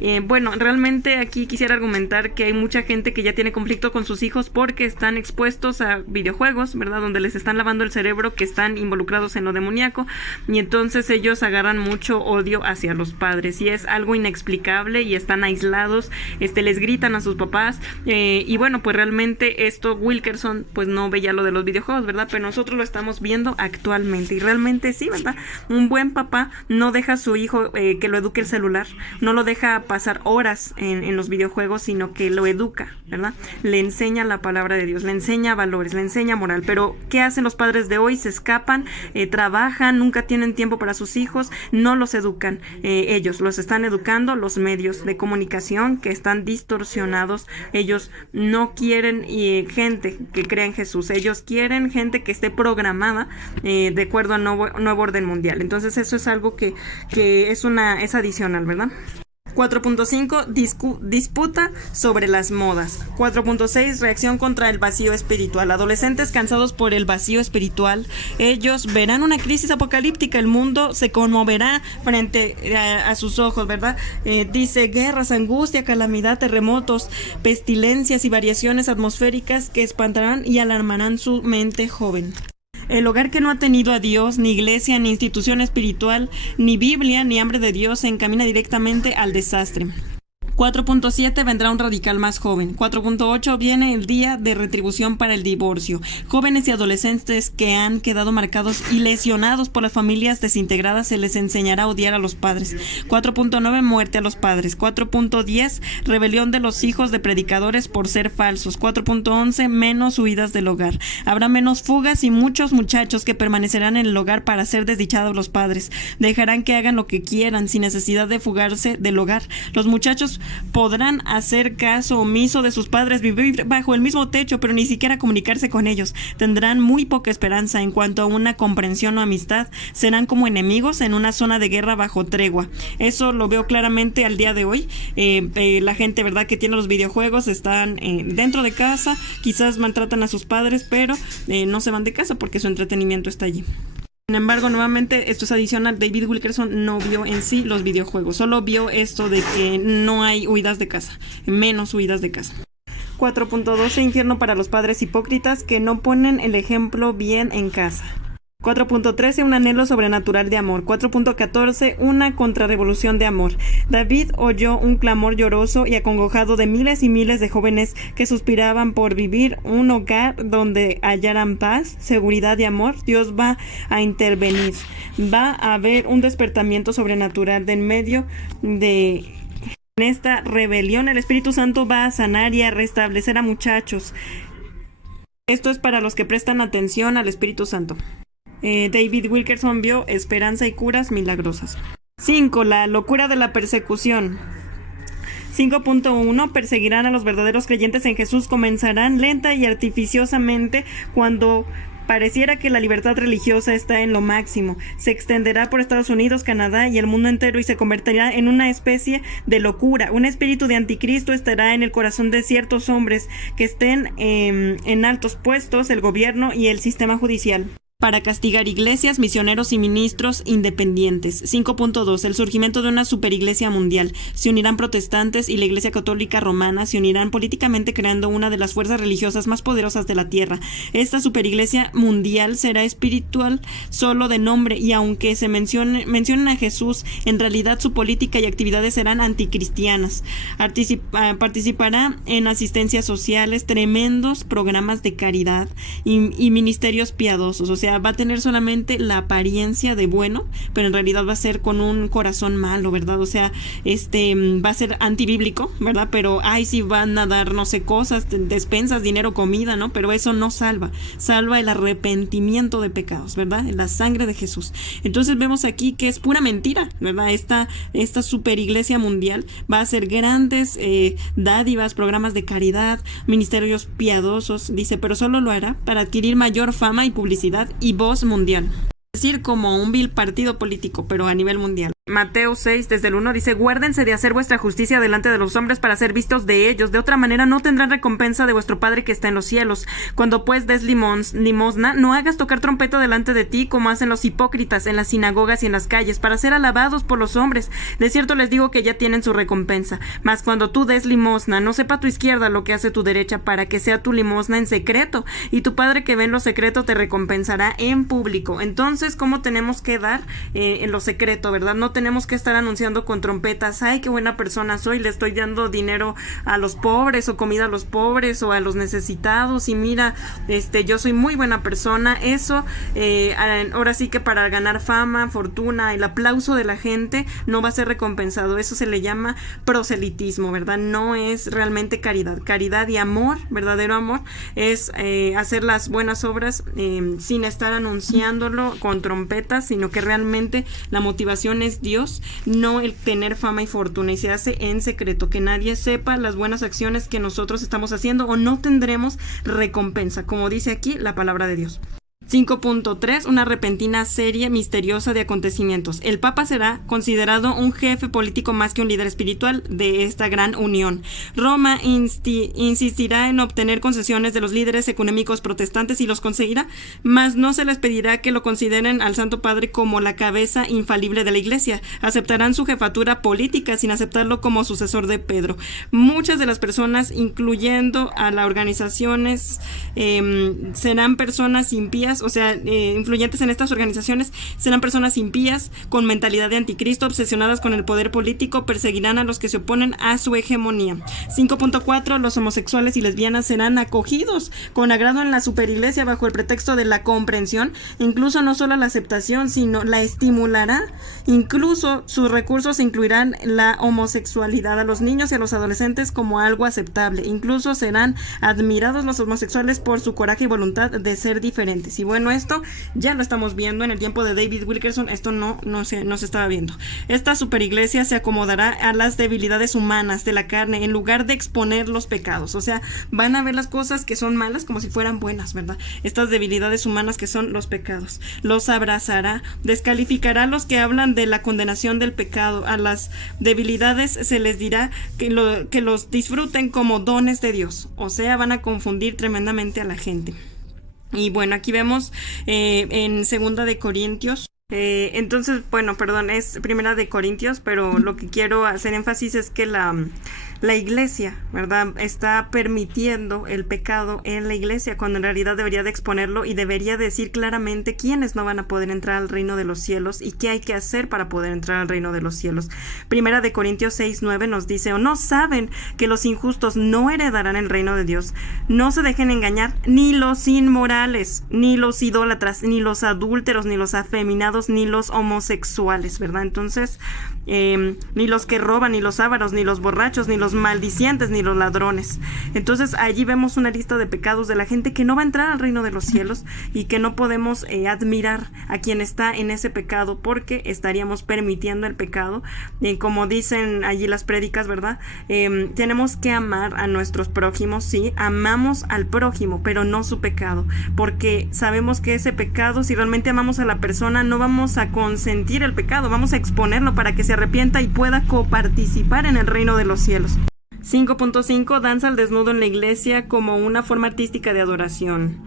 Realmente aquí quisiera argumentar que hay mucha gente que ya tiene conflicto con sus hijos porque están expuestos a videojuegos, ¿verdad? Donde les están lavando el cerebro, que están involucrados en lo demoníaco, y entonces ellos agarran mucho odio hacia los padres y es algo inexplicable y están aislados, les gritan a sus papás, realmente esto Wilkerson pues no veía lo de los videojuegos, ¿verdad? Pero nosotros lo estamos viendo actualmente y realmente sí, ¿verdad? Un buen papá no deja a su hijo que lo eduque el celular, no lo deja pasar horas en los videojuegos, sino que lo educa, ¿verdad? Le enseña la palabra de Dios, le enseña valores, le enseña moral. Pero ¿qué hacen los padres de hoy? Se escapan, trabajan, nunca tienen tiempo para sus hijos, no los educan. Ellos los están educando los medios de comunicación que están distorsionados. Ellos no quieren gente que crea en Jesús, ellos quieren gente que esté programada de acuerdo al nuevo orden mundial. Entonces eso es algo que es adicional, ¿verdad? 4.5 disputa sobre las modas. 4.6 reacción contra el vacío espiritual. Adolescentes cansados por el vacío espiritual, ellos verán una crisis apocalíptica, el mundo se conmoverá frente a sus ojos, ¿verdad? Dice guerras, angustia, calamidad, terremotos, pestilencias y variaciones atmosféricas que espantarán y alarmarán su mente joven. El hogar que no ha tenido a Dios, ni iglesia, ni institución espiritual, ni Biblia, ni hambre de Dios, se encamina directamente al desastre. 4.7 vendrá un radical más joven. 4.8 viene el día de retribución para el divorcio. Jóvenes y adolescentes que han quedado marcados y lesionados por las familias desintegradas, se les enseñará a odiar a los padres. 4.9 muerte a los padres. 4.10 rebelión de los hijos de predicadores por ser falsos. 4.11 menos huidas del hogar. Habrá menos fugas y muchos muchachos que permanecerán en el hogar para ser desdichados los padres. Dejarán que hagan lo que quieran sin necesidad de fugarse del hogar. Los muchachos podrán hacer caso omiso de sus padres, vivir bajo el mismo techo, pero ni siquiera comunicarse con ellos. Tendrán muy poca esperanza en cuanto a una comprensión o amistad. Serán como enemigos en una zona de guerra bajo tregua. Eso lo veo claramente al día de hoy. La gente, ¿verdad?, que tiene los videojuegos están dentro de casa, quizás maltratan a sus padres, pero no se van de casa porque su entretenimiento está allí. Sin embargo, nuevamente, esto es adicional. David Wilkerson no vio en sí los videojuegos, solo vio esto de que no hay huidas de casa, menos huidas de casa. 4.12 infierno para los padres hipócritas que no ponen el ejemplo bien en casa. 4.13 un anhelo sobrenatural de amor. 4.14 una contrarrevolución de amor. David oyó un clamor lloroso y acongojado de miles y miles de jóvenes que suspiraban por vivir un hogar donde hallaran paz, seguridad y amor. Dios va a intervenir. Va a haber un despertamiento sobrenatural de en medio de esta rebelión. El Espíritu Santo va a sanar y a restablecer a muchachos. Esto es para los que prestan atención al Espíritu Santo. David Wilkerson vio esperanza y curas milagrosas. 5. La locura de la persecución. 5.1 perseguirán a los verdaderos creyentes en Jesús. Comenzarán lenta y artificiosamente cuando pareciera que la libertad religiosa está en lo máximo. Se extenderá por Estados Unidos, Canadá y el mundo entero y se convertirá en una especie de locura. Un espíritu de anticristo estará en el corazón de ciertos hombres que estén en altos puestos, el gobierno y el sistema judicial, para castigar iglesias, misioneros y ministros independientes. 5.2 el surgimiento de una superiglesia mundial. Se unirán protestantes y la Iglesia Católica Romana se unirán políticamente creando una de las fuerzas religiosas más poderosas de la tierra. Esta superiglesia mundial será espiritual solo de nombre y aunque se mencionen a Jesús, en realidad su política y actividades serán anticristianas. Participará en asistencias sociales, tremendos programas de caridad y ministerios piadosos. O sea, va a tener solamente la apariencia de bueno, pero en realidad va a ser con un corazón malo, ¿verdad? O sea, va a ser antibíblico, ¿verdad? Pero sí van a dar, no sé, cosas, despensas, dinero, comida, ¿no? Pero eso no salva. Salva el arrepentimiento de pecados, ¿verdad? La sangre de Jesús. Entonces vemos aquí que es pura mentira, ¿verdad? Esta super iglesia mundial va a hacer grandes dádivas, programas de caridad, ministerios piadosos, dice, pero solo lo hará para adquirir mayor fama y publicidad y voz mundial. Es decir, como un vil partido político, pero a nivel mundial. Mateo 6, desde el 1 dice: guárdense de hacer vuestra justicia delante de los hombres para ser vistos de ellos, de otra manera no tendrán recompensa de vuestro Padre que está en los cielos. Cuando pues des limosna, no hagas tocar trompeta delante de ti como hacen los hipócritas en las sinagogas y en las calles, para ser alabados por los hombres. De cierto les digo que ya tienen su recompensa. Mas cuando tú des limosna, no sepa tu izquierda lo que hace tu derecha, para que sea tu limosna en secreto, y tu Padre que ve en lo secreto te recompensará en público. Entonces, ¿cómo tenemos que dar en lo secreto, verdad? No tenemos que estar anunciando con trompetas, ay, qué buena persona soy, le estoy dando dinero a los pobres o comida a los pobres o a los necesitados y mira, yo soy muy buena persona. Eso, ahora sí que para ganar fama, fortuna, el aplauso de la gente no va a ser recompensado. Eso se le llama proselitismo, ¿verdad? No es realmente caridad. Caridad y amor, verdadero amor, es hacer las buenas obras sin estar anunciándolo con trompetas, sino que realmente la motivación es Dios, no el tener fama y fortuna, y se hace en secreto, que nadie sepa las buenas acciones que nosotros estamos haciendo o no tendremos recompensa, como dice aquí la palabra de Dios. 5.3. Una repentina serie misteriosa de acontecimientos. El Papa será considerado un jefe político más que un líder espiritual de esta gran unión. Roma insistirá en obtener concesiones de los líderes económicos protestantes y los conseguirá, mas no se les pedirá que lo consideren al Santo Padre como la cabeza infalible de la Iglesia. Aceptarán su jefatura política sin aceptarlo como sucesor de Pedro. Muchas de las personas, incluyendo a las organizaciones, serán personas impías, o sea, influyentes en estas organizaciones, serán personas impías, con mentalidad de anticristo, obsesionadas con el poder político, perseguirán a los que se oponen a su hegemonía. 5.4. Los homosexuales y lesbianas serán acogidos con agrado en la superiglesia bajo el pretexto de la comprensión, incluso no solo la aceptación, sino la estimulará. Incluso sus recursos incluirán la homosexualidad a los niños y a los adolescentes como algo aceptable. Incluso serán admirados los homosexuales por su coraje y voluntad de ser diferentes. Y bueno, esto ya lo estamos viendo en el tiempo de David Wilkerson. Esto no se estaba viendo. Esta superiglesia se acomodará a las debilidades humanas de la carne en lugar de exponer los pecados. O sea, van a ver las cosas que son malas como si fueran buenas, ¿verdad? Estas debilidades humanas que son los pecados. Los abrazará, descalificará a los que hablan de la condenación del pecado. A las debilidades se les dirá que los disfruten como dones de Dios. O sea, van a confundir tremendamente a la gente. Y bueno, aquí vemos en Segunda de Corintios. Entonces, bueno, perdón, es Primera de Corintios, pero lo que quiero hacer énfasis es que la iglesia, ¿verdad?, está permitiendo el pecado en la iglesia, cuando en realidad debería de exponerlo y debería decir claramente quiénes no van a poder entrar al reino de los cielos y qué hay que hacer para poder entrar al reino de los cielos. Primera de Corintios 6:9 nos dice: ¿o no saben que los injustos no heredarán el reino de Dios? No se dejen engañar, ni los inmorales, ni los idólatras, ni los adúlteros, ni los afeminados, ni los homosexuales, ¿verdad? Entonces, ni los que roban, ni los ávaros, ni los borrachos, ni los maldicientes, ni los ladrones. Entonces allí vemos una lista de pecados de la gente que no va a entrar al reino de los cielos y que no podemos admirar a quien está en ese pecado, porque estaríamos permitiendo el pecado. Como dicen allí las prédicas, ¿verdad? Tenemos que amar a nuestros prójimos, sí, amamos al prójimo, pero no su pecado, porque sabemos que ese pecado, si realmente amamos a la persona, no vamos a consentir el pecado, vamos a exponerlo para que se arrepienta y pueda coparticipar en el reino de los cielos. 5.5. Danza al desnudo en la iglesia como una forma artística de adoración.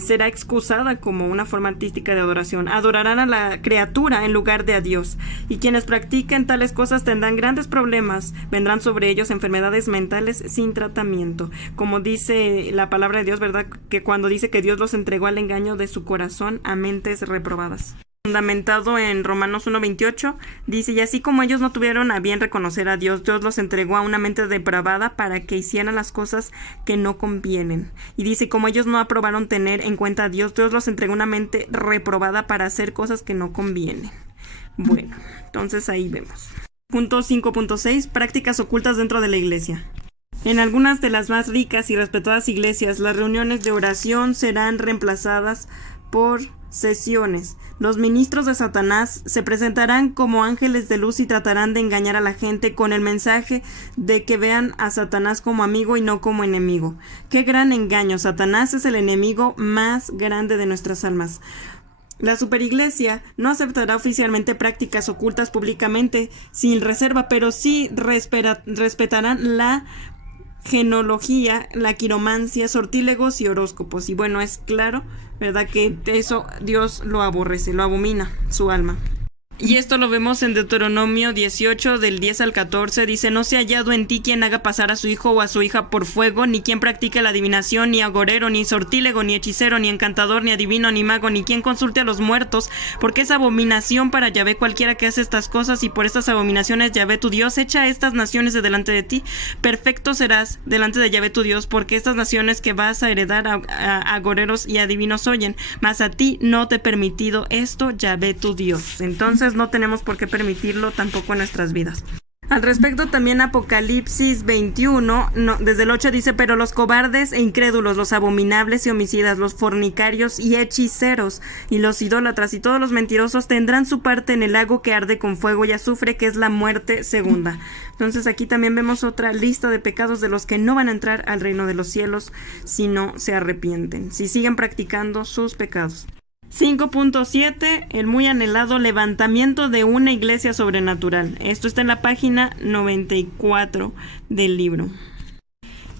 Será excusada como una forma artística de adoración. Adorarán a la criatura en lugar de a Dios. Y quienes practiquen tales cosas tendrán grandes problemas. Vendrán sobre ellos enfermedades mentales sin tratamiento. Como dice la palabra de Dios, ¿verdad?, que cuando dice que Dios los entregó al engaño de su corazón a mentes reprobadas. Fundamentado en Romanos 1:28, dice: y así como ellos no tuvieron a bien reconocer a Dios, Dios los entregó a una mente depravada para que hicieran las cosas que no convienen. Y dice: como ellos no aprobaron tener en cuenta a Dios, Dios los entregó a una mente reprobada para hacer cosas que no convienen. Bueno, entonces ahí vemos. Punto 5.6. Prácticas ocultas dentro de la iglesia. En algunas de las más ricas y respetadas iglesias, las reuniones de oración serán reemplazadas por sesiones. Los ministros de Satanás se presentarán como ángeles de luz y tratarán de engañar a la gente con el mensaje de que vean a Satanás como amigo y no como enemigo. ¡Qué gran engaño! Satanás es el enemigo más grande de nuestras almas. La superiglesia no aceptará oficialmente prácticas ocultas públicamente sin reserva, pero sí respetarán la genealogía, la quiromancia, sortílegos y horóscopos. Y bueno, es claro, ¿verdad?, que eso Dios lo aborrece, lo abomina su alma. Y esto lo vemos en Deuteronomio 18, del 10 al 14. Dice: no se ha hallado en ti quien haga pasar a su hijo o a su hija por fuego, ni quien practique la adivinación, ni agorero, ni sortílego, ni hechicero, ni encantador, ni adivino, ni mago, ni quien consulte a los muertos, porque es abominación para Yahvé cualquiera que hace estas cosas, y por estas abominaciones Yahvé tu Dios echa estas naciones de delante de ti. Perfecto serás delante de Yahvé tu Dios, porque estas naciones que vas a heredar a agoreros y adivinos oyen, mas a ti no te he permitido esto, Yahvé tu Dios. Entonces no tenemos por qué permitirlo tampoco en nuestras vidas. Al respecto, también Apocalipsis 21, desde el 8 dice: pero los cobardes e incrédulos, los abominables y homicidas, los fornicarios y hechiceros, y los idólatras y todos los mentirosos tendrán su parte en el lago que arde con fuego y azufre, que es la muerte segunda. Entonces aquí también vemos otra lista de pecados de los que no van a entrar al reino de los cielos si no se arrepienten, si siguen practicando sus pecados. 5.7, el muy anhelado levantamiento de una iglesia sobrenatural. Esto está en la página 94 del libro.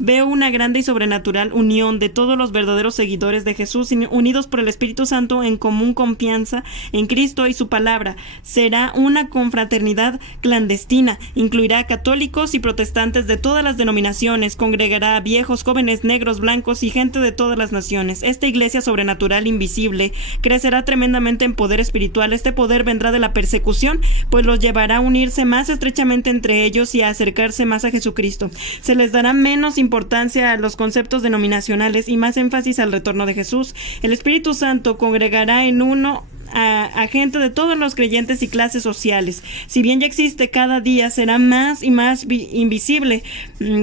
Veo una grande y sobrenatural unión de todos los verdaderos seguidores de Jesús, unidos por el Espíritu Santo en común confianza en Cristo y su palabra. Será una confraternidad clandestina, incluirá católicos y protestantes de todas las denominaciones, congregará a viejos, jóvenes, negros, blancos y gente de todas las naciones. Esta iglesia sobrenatural invisible crecerá tremendamente en poder espiritual. Este poder vendrá de la persecución, pues los llevará a unirse más estrechamente entre ellos y a acercarse más a Jesucristo. Se les dará menos importancia a los conceptos denominacionales y más énfasis al retorno de Jesús. El Espíritu Santo congregará en uno a gente de todos los creyentes y clases sociales. Si bien ya existe cada día, será más y más invisible.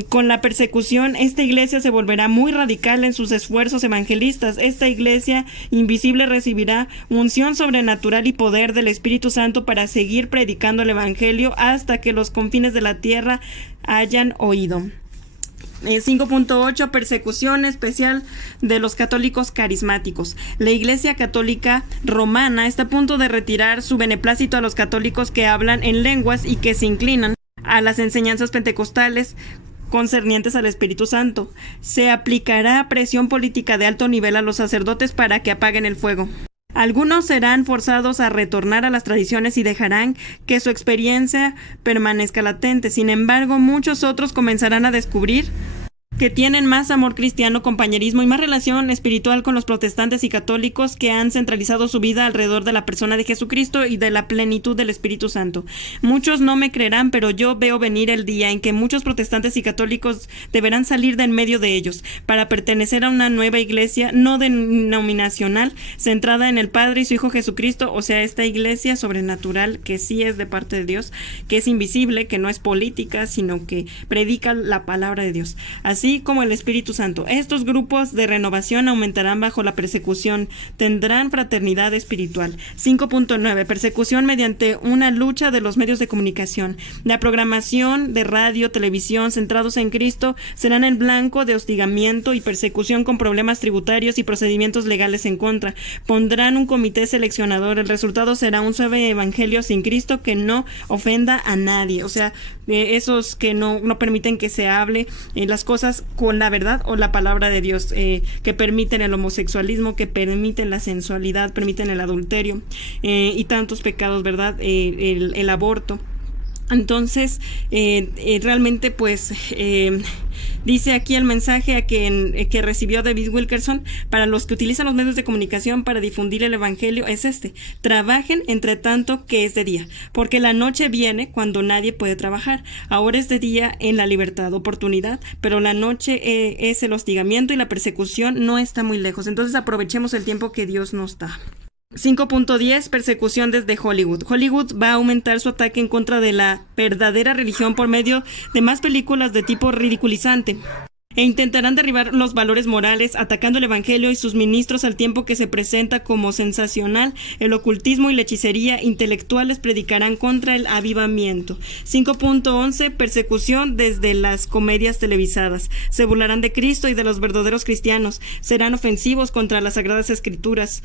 Con la persecución, esta iglesia se volverá muy radical en sus esfuerzos evangelistas. Esta iglesia invisible recibirá unción sobrenatural y poder del Espíritu Santo para seguir predicando el evangelio hasta que los confines de la tierra hayan oído. 5.8, persecución especial de los católicos carismáticos. La Iglesia Católica Romana está a punto de retirar su beneplácito a los católicos que hablan en lenguas y que se inclinan a las enseñanzas pentecostales concernientes al Espíritu Santo. Se aplicará presión política de alto nivel a los sacerdotes para que apaguen el fuego. Algunos serán forzados a retornar a las tradiciones y dejarán que su experiencia permanezca latente. Sin embargo, muchos otros comenzarán a descubrir que tienen más amor cristiano, compañerismo y más relación espiritual con los protestantes y católicos que han centralizado su vida alrededor de la persona de Jesucristo y de la plenitud del Espíritu Santo. Muchos no me creerán, pero yo veo venir el día en que muchos protestantes y católicos deberán salir de en medio de ellos para pertenecer a una nueva iglesia no denominacional centrada en el Padre y su Hijo Jesucristo, o sea, esta iglesia sobrenatural que sí es de parte de Dios, que es invisible, que no es política, sino que predica la palabra de Dios. Así como el Espíritu Santo. Estos grupos de renovación aumentarán bajo la persecución, tendrán fraternidad espiritual. 5.9. Persecución mediante una lucha de los medios de comunicación. La programación de radio, televisión centrados en Cristo serán el blanco de hostigamiento y persecución con problemas tributarios y procedimientos legales en contra. Pondrán un comité seleccionador. El resultado será un suave evangelio sin Cristo que no ofenda a nadie. O sea, esos que no permiten que se hable las cosas con la verdad o la palabra de Dios, que permiten el homosexualismo, que permiten la sensualidad, permiten el adulterio y tantos pecados, ¿verdad? El aborto. Entonces, realmente, pues, dice aquí el mensaje que recibió David Wilkerson para los que utilizan los medios de comunicación para difundir el evangelio es este: trabajen entre tanto que es de día, porque la noche viene cuando nadie puede trabajar. Ahora es de día en la libertad, oportunidad, pero la noche es el hostigamiento y la persecución no está muy lejos. Entonces aprovechemos el tiempo que Dios nos da. 5.10. Persecución desde Hollywood. Hollywood va a aumentar su ataque en contra de la verdadera religión por medio de más películas de tipo ridiculizante, e intentarán derribar los valores morales atacando el evangelio y sus ministros al tiempo que se presenta como sensacional el ocultismo y la hechicería. Intelectuales predicarán contra el avivamiento. 5.11. Persecución desde las comedias televisadas. Se burlarán de Cristo y de los verdaderos cristianos. Serán ofensivos contra las Sagradas Escrituras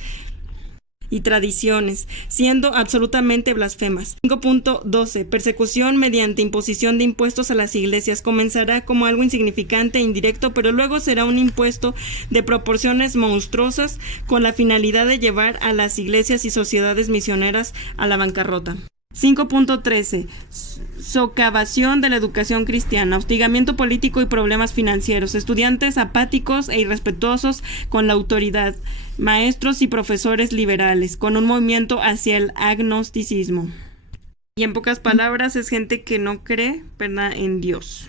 y tradiciones, siendo absolutamente blasfemas. 5.12. Persecución mediante imposición de impuestos a las iglesias. Comenzará como algo insignificante e indirecto, pero luego será un impuesto de proporciones monstruosas con la finalidad de llevar a las iglesias y sociedades misioneras a la bancarrota. 5.13. Socavación de la educación cristiana, hostigamiento político y problemas financieros, estudiantes apáticos e irrespetuosos con la autoridad, maestros y profesores liberales, con un movimiento hacia el agnosticismo. Y en pocas palabras, es gente que no cree, ¿verdad?, en Dios.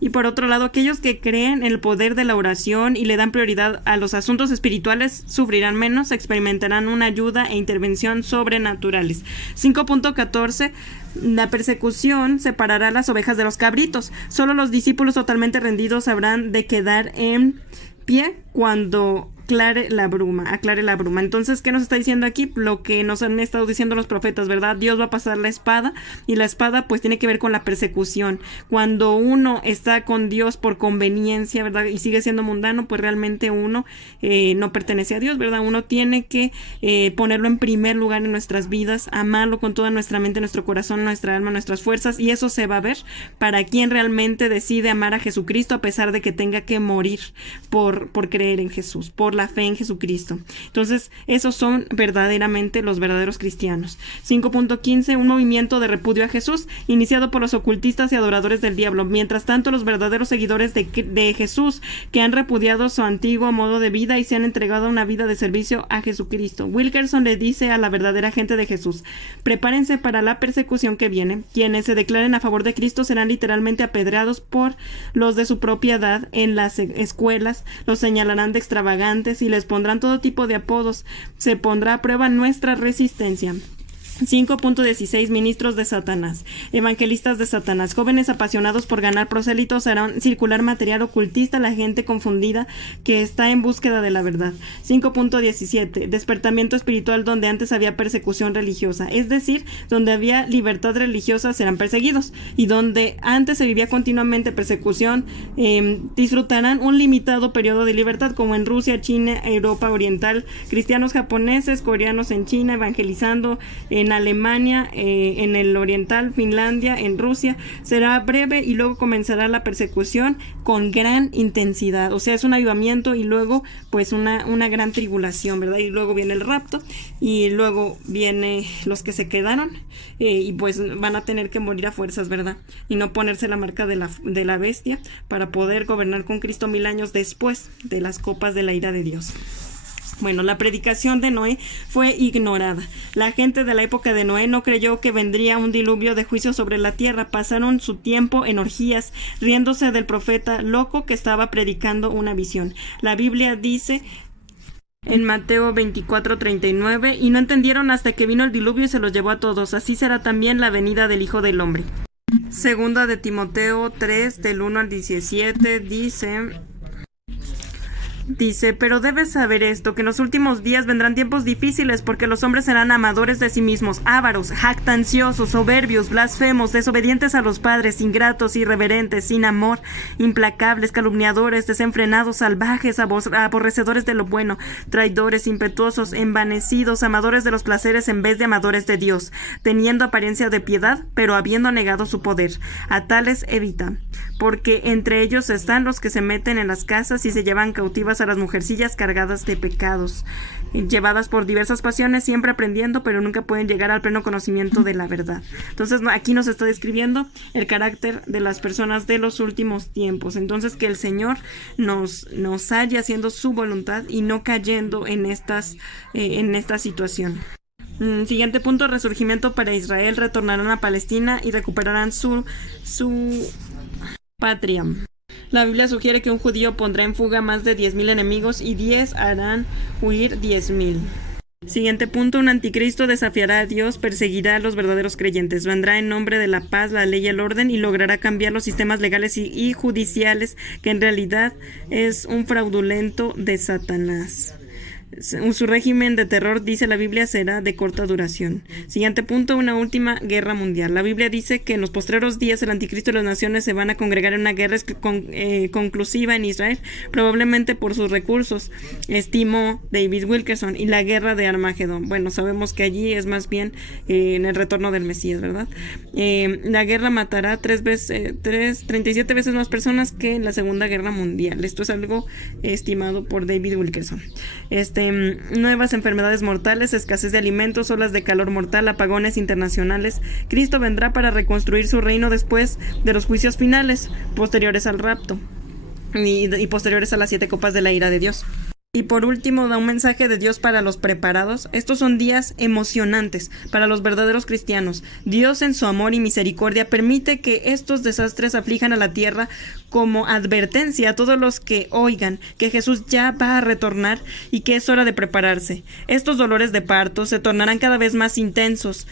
Y por otro lado, aquellos que creen en el poder de la oración y le dan prioridad a los asuntos espirituales sufrirán menos, experimentarán una ayuda e intervención sobrenaturales. 5.14. La persecución separará las ovejas de los cabritos. Solo los discípulos totalmente rendidos habrán de quedar en pie cuando aclare la bruma. Entonces, ¿qué nos está diciendo aquí? Lo que nos han estado diciendo los profetas, ¿verdad? Dios va a pasar la espada, y la espada pues tiene que ver con la persecución. Cuando uno está con Dios por conveniencia, ¿verdad?, y sigue siendo mundano, pues realmente uno no pertenece a Dios, ¿verdad? Uno tiene que ponerlo en primer lugar en nuestras vidas, amarlo con toda nuestra mente, nuestro corazón, nuestra alma, nuestras fuerzas, y eso se va a ver para quien realmente decide amar a Jesucristo a pesar de que tenga que morir por creer en Jesús, por la fe en Jesucristo. Entonces, esos son verdaderamente los verdaderos cristianos. 5.15. Un movimiento de repudio a Jesús, iniciado por los ocultistas y adoradores del diablo. Mientras tanto, los verdaderos seguidores de Jesús, que han repudiado su antiguo modo de vida y se han entregado a una vida de servicio a Jesucristo. Wilkerson le dice a la verdadera gente de Jesús: prepárense para la persecución que viene. Quienes se declaren a favor de Cristo serán literalmente apedreados por los de su propia edad en las escuelas, los señalarán de extravagantes y les pondrán todo tipo de apodos. Se pondrá a prueba nuestra resistencia. 5.16. Ministros de Satanás, evangelistas de Satanás, jóvenes apasionados por ganar prosélitos harán circular material ocultista a la gente confundida que está en búsqueda de la verdad. 5.17. Despertamiento espiritual donde antes había persecución religiosa, es decir, donde había libertad religiosa serán perseguidos, y donde antes se vivía continuamente persecución disfrutarán un limitado periodo de libertad, como en Rusia, China, Europa Oriental, cristianos japoneses, coreanos en China, evangelizando en Alemania, en el Oriental, Finlandia, en Rusia. Será breve y luego comenzará la persecución con gran intensidad. O sea, es un avivamiento y luego pues una gran tribulación, ¿verdad? Y luego viene el rapto y luego viene los que se quedaron y pues van a tener que morir a fuerzas, ¿verdad? Y no ponerse la marca de la bestia para poder gobernar con Cristo 1000 años después de las copas de la ira de Dios. Bueno, la predicación de Noé fue ignorada. La gente de la época de Noé no creyó que vendría un diluvio de juicio sobre la tierra. Pasaron su tiempo en orgías, riéndose del profeta loco que estaba predicando una visión. La Biblia dice en Mateo 24:39, y no entendieron hasta que vino el diluvio y se los llevó a todos. Así será también la venida del Hijo del Hombre. Segunda de Timoteo 3, del 1 al 17, Dice, pero debes saber esto, que en los últimos días vendrán tiempos difíciles, porque los hombres serán amadores de sí mismos, ávaros, jactanciosos, soberbios, blasfemos, desobedientes a los padres, ingratos, irreverentes, sin amor, implacables, calumniadores, desenfrenados, salvajes, aborrecedores de lo bueno, traidores, impetuosos, envanecidos, amadores de los placeres en vez de amadores de Dios, teniendo apariencia de piedad, pero habiendo negado su poder. A tales evita, porque entre ellos están los que se meten en las casas y se llevan cautivas a las mujercillas cargadas de pecados, llevadas por diversas pasiones, siempre aprendiendo, pero nunca pueden llegar al pleno conocimiento de la verdad. Entonces, aquí nos está describiendo el carácter de las personas de los últimos tiempos. Entonces, que el Señor nos halle haciendo su voluntad y no cayendo en esta situación. Siguiente punto: resurgimiento para Israel. Retornarán a Palestina y recuperarán su patria. La Biblia sugiere que un judío pondrá en fuga más de 10,000 enemigos y 10 harán huir 10,000. Siguiente punto: un anticristo desafiará a Dios, perseguirá a los verdaderos creyentes, vendrá en nombre de la paz, la ley y el orden y logrará cambiar los sistemas legales y judiciales, que en realidad es un fraudulento de Satanás. Su régimen de terror, dice la Biblia, será de corta duración. Siguiente punto, una última guerra mundial. La Biblia dice que en los postreros días el anticristo y las naciones se van a congregar en una guerra conclusiva en Israel, probablemente por sus recursos, estimó David Wilkerson, y la guerra de Armagedón. Bueno, sabemos que allí es más bien en el retorno del Mesías, ¿verdad? La guerra matará 37 veces más personas que en la Segunda Guerra Mundial. Esto es algo estimado por David Wilkerson. Nuevas enfermedades mortales, escasez de alimentos, olas de calor mortal, apagones internacionales. Cristo vendrá para reconstruir su reino después de los juicios finales, posteriores al rapto y posteriores a las 7 copas de la ira de Dios. Y por último, da un mensaje de Dios para los preparados. Estos son días emocionantes para los verdaderos cristianos. Dios, en su amor y misericordia, permite que estos desastres aflijan a la tierra como advertencia a todos los que oigan que Jesús ya va a retornar y que es hora de prepararse. Estos dolores de parto se tornarán cada vez más intensos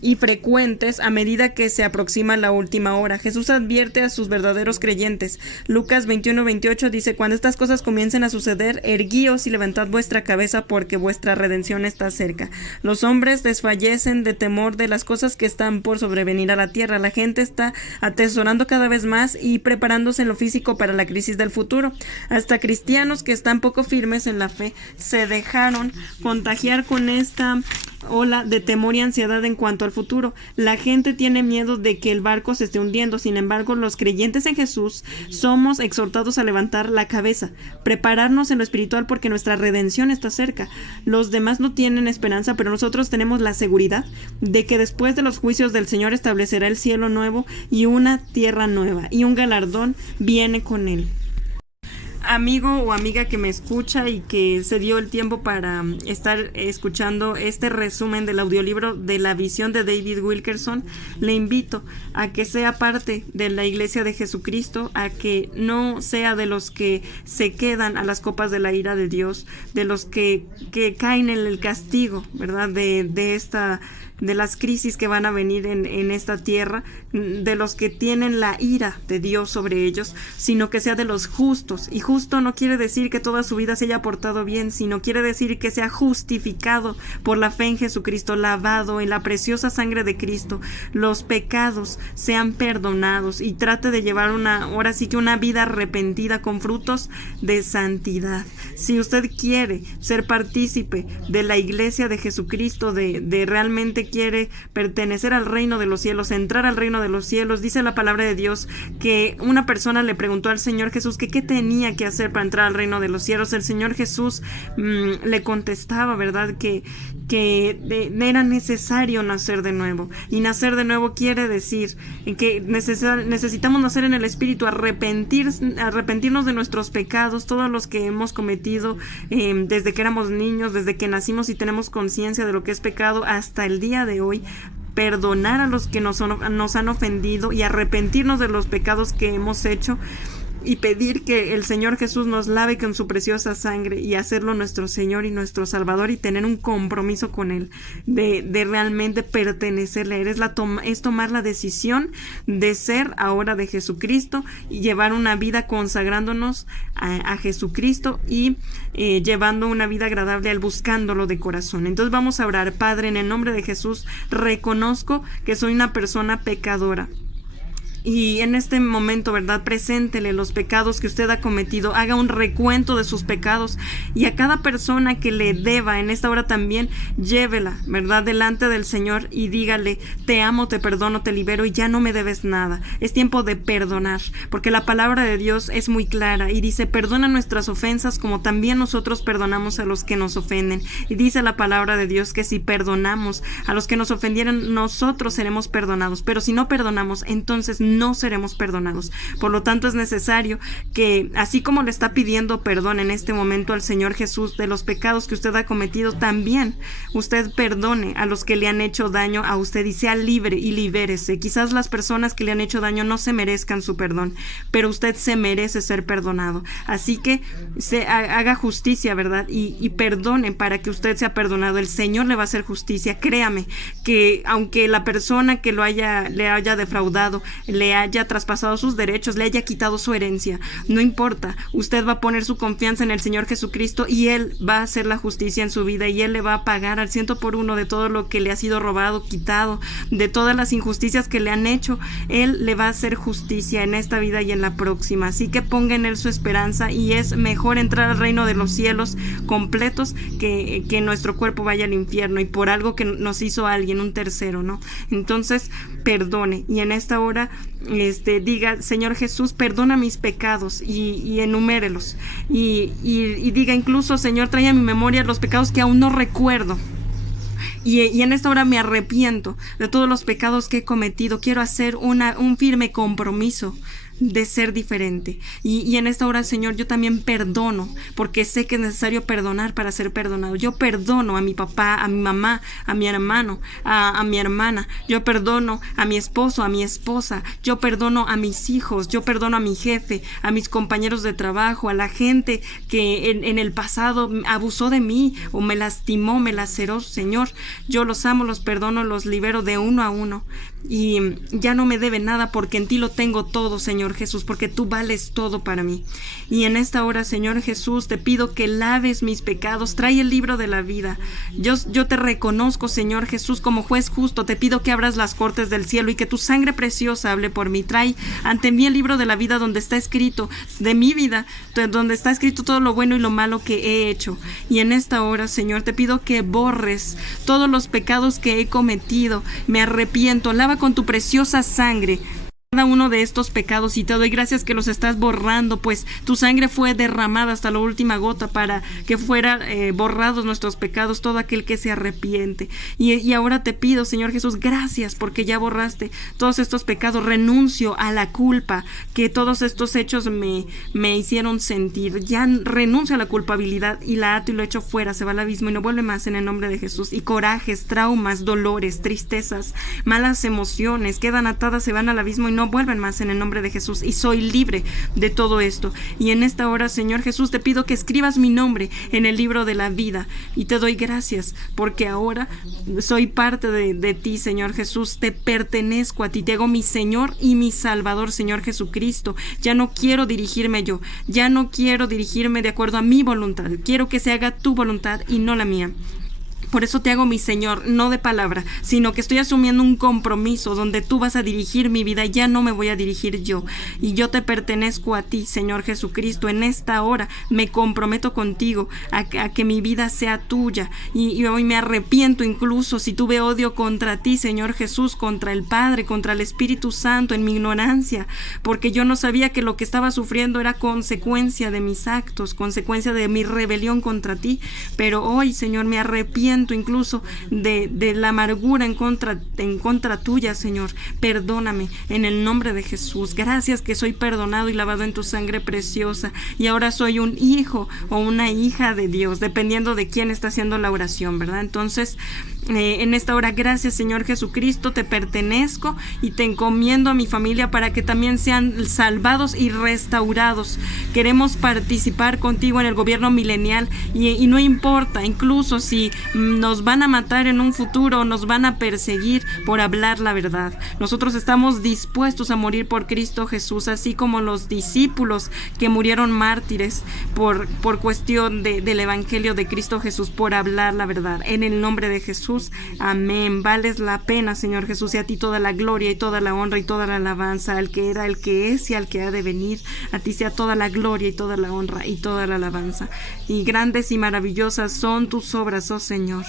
y frecuentes a medida que se aproxima la última hora. Jesús advierte a sus verdaderos creyentes. Lucas 21:28 dice: cuando estas cosas comiencen a suceder, erguíos y levantad vuestra cabeza, porque vuestra redención está cerca. Los hombres desfallecen de temor de las cosas que están por sobrevenir a la tierra. La gente está atesorando cada vez más y preparándose en lo físico para la crisis del futuro. Hasta cristianos que están poco firmes en la fe se dejaron contagiar con esta ola de temor y ansiedad en cuanto al futuro. La gente tiene miedo de que el barco se esté hundiendo. Sin embargo, los creyentes en Jesús somos exhortados a levantar la cabeza, prepararnos en lo espiritual, porque nuestra redención está cerca. Los demás no tienen esperanza, pero nosotros tenemos la seguridad de que después de los juicios del Señor establecerá el cielo nuevo y una tierra nueva, y un galardón viene con él. Amigo o amiga que me escucha y que se dio el tiempo para estar escuchando este resumen del audiolibro de La Visión de David Wilkerson, le invito a que sea parte de la Iglesia de Jesucristo, a que no sea de los que se quedan a las copas de la ira de Dios, de los que caen en el castigo, ¿verdad? De las crisis que van a venir en esta tierra, de los que tienen la ira de Dios sobre ellos, sino que sea de los justos. Y justo no quiere decir que toda su vida se haya portado bien, sino quiere decir que sea justificado por la fe en Jesucristo, lavado en la preciosa sangre de Cristo, los pecados sean perdonados y trate de llevar ahora sí que una vida arrepentida con frutos de santidad. Si usted quiere ser partícipe de la Iglesia de Jesucristo, de realmente quiere pertenecer al reino de los cielos, entrar al reino de los cielos, dice la palabra de Dios que una persona le preguntó al Señor Jesús que qué tenía que hacer para entrar al reino de los cielos. El Señor Jesús le contestaba, ¿verdad?, que era necesario nacer de nuevo. Y nacer de nuevo quiere decir que necesitamos nacer en el Espíritu, arrepentirnos de nuestros pecados, todos los que hemos cometido desde que éramos niños, desde que nacimos y tenemos conciencia de lo que es pecado hasta el día de hoy. Perdonar a los que nos han ofendido y arrepentirnos de los pecados que hemos hecho, y pedir que el Señor Jesús nos lave con su preciosa sangre y hacerlo nuestro Señor y nuestro Salvador, y tener un compromiso con Él de realmente pertenecerle. Es tomar la decisión de ser ahora de Jesucristo y llevar una vida consagrándonos a Jesucristo y llevando una vida agradable a Él, buscándolo de corazón. Entonces vamos a orar. Padre, en el nombre de Jesús, reconozco que soy una persona pecadora. Y en este momento, ¿verdad?, preséntele los pecados que usted ha cometido, haga un recuento de sus pecados, y a cada persona que le deba en esta hora también, llévela, ¿verdad?, delante del Señor y dígale: te amo, te perdono, te libero y ya no me debes nada. Es tiempo de perdonar, porque la palabra de Dios es muy clara y dice: perdona nuestras ofensas como también nosotros perdonamos a los que nos ofenden. Y dice la palabra de Dios que si perdonamos a los que nos ofendieron, nosotros seremos perdonados, pero si no perdonamos, entonces no seremos perdonados. Por lo tanto, es necesario que, así como le está pidiendo perdón en este momento al Señor Jesús de los pecados que usted ha cometido, también usted perdone a los que le han hecho daño a usted y sea libre y libérese. Quizás las personas que le han hecho daño no se merezcan su perdón, pero usted se merece ser perdonado. Así que haga justicia, ¿verdad? Y perdone para que usted sea perdonado. El Señor le va a hacer justicia. Créame que aunque la persona que le haya defraudado le haya traspasado sus derechos, le haya quitado su herencia. No importa, usted va a poner su confianza en el Señor Jesucristo y Él va a hacer la justicia en su vida y Él le va a pagar al 100% de todo lo que le ha sido robado, quitado, de todas las injusticias que le han hecho. Él le va a hacer justicia en esta vida y en la próxima. Así que ponga en Él su esperanza, y es mejor entrar al reino de los cielos completos que nuestro cuerpo vaya al infierno y por algo que nos hizo alguien, un tercero, ¿no? Entonces, perdone, y en esta hora diga: Señor Jesús, perdona mis pecados, y enumérelos, y diga incluso: Señor, trae a mi memoria los pecados que aún no recuerdo. Y en esta hora me arrepiento de todos los pecados que he cometido. Quiero hacer un firme compromiso de ser diferente. Y en esta hora, Señor, yo también perdono, porque sé que es necesario perdonar para ser perdonado. Yo perdono a mi papá, a mi mamá, a mi hermano, a mi hermana. Yo perdono a mi esposo, a mi esposa. Yo perdono a mis hijos. Yo perdono a mi jefe, a mis compañeros de trabajo, a la gente que en el pasado abusó de mí o me lastimó, me laceró. Señor, yo los amo, los perdono, los libero de uno a uno. Y ya no me debe nada, porque en ti lo tengo todo, Señor Jesús, porque tú vales todo para mí. Y en esta hora, Señor Jesús, te pido que laves mis pecados. Trae el libro de la vida. Yo te reconozco, Señor Jesús, como juez justo. Te pido que abras las cortes del cielo y que tu sangre preciosa hable por mí. Trae ante mí el libro de la vida, donde está escrito de mi vida, donde está escrito todo lo bueno y lo malo que he hecho. Y en esta hora, Señor, te pido que borres todos los pecados que he cometido. Me arrepiento. Lava con tu preciosa sangre cada uno de estos pecados, y te doy gracias que los estás borrando, pues tu sangre fue derramada hasta la última gota para que fueran borrados nuestros pecados, todo aquel que se arrepiente. Y ahora te pido, Señor Jesús, gracias porque ya borraste todos estos pecados. Renuncio a la culpa que todos estos hechos me hicieron sentir. Ya renuncio a la culpabilidad y la ato y lo echo fuera, se va al abismo y no vuelve más, en el nombre de Jesús. Y corajes, traumas, dolores, tristezas, malas emociones quedan atadas, se van al abismo y no vuelven más, en el nombre de Jesús, y soy libre de todo esto. Y en esta hora, Señor Jesús, te pido que escribas mi nombre en el libro de la vida, y te doy gracias porque ahora soy parte de ti, Señor Jesús. Te pertenezco a ti, te hago mi Señor y mi Salvador, Señor Jesucristo. Ya no quiero dirigirme yo, ya no quiero dirigirme de acuerdo a mi voluntad. Quiero que se haga tu voluntad y no la mía. Por eso te hago mi Señor, no de palabra, sino que estoy asumiendo un compromiso donde tú vas a dirigir mi vida, ya no me voy a dirigir yo. Y yo te pertenezco a ti, Señor Jesucristo. En esta hora me comprometo contigo a que mi vida sea tuya. Y hoy me arrepiento incluso si tuve odio contra ti, Señor Jesús, contra el Padre, contra el Espíritu Santo, en mi ignorancia, porque yo no sabía que lo que estaba sufriendo era consecuencia de mis actos, consecuencia de mi rebelión contra ti. Pero hoy, Señor, me arrepiento incluso de la amargura en contra tuya, Señor. Perdóname en el nombre de Jesús. Gracias que soy perdonado y lavado en tu sangre preciosa, y ahora soy un hijo o una hija de Dios, dependiendo de quién está haciendo la oración, ¿verdad? Entonces, en esta hora, gracias, Señor Jesucristo, te pertenezco y te encomiendo a mi familia para que también sean salvados y restaurados. Queremos participar contigo en el gobierno milenial, y no importa, incluso si nos van a matar en un futuro, nos van a perseguir por hablar la verdad. Nosotros estamos dispuestos a morir por Cristo Jesús, así como los discípulos que murieron mártires por cuestión del evangelio de Cristo Jesús, por hablar la verdad. En el nombre de Jesús, amén. Vales la pena, Señor Jesús, y a ti toda la gloria y toda la honra y toda la alabanza, al que era, al que es y al que ha de venir. A ti sea toda la gloria y toda la honra y toda la alabanza. Y grandes y maravillosas son tus obras, oh Señor.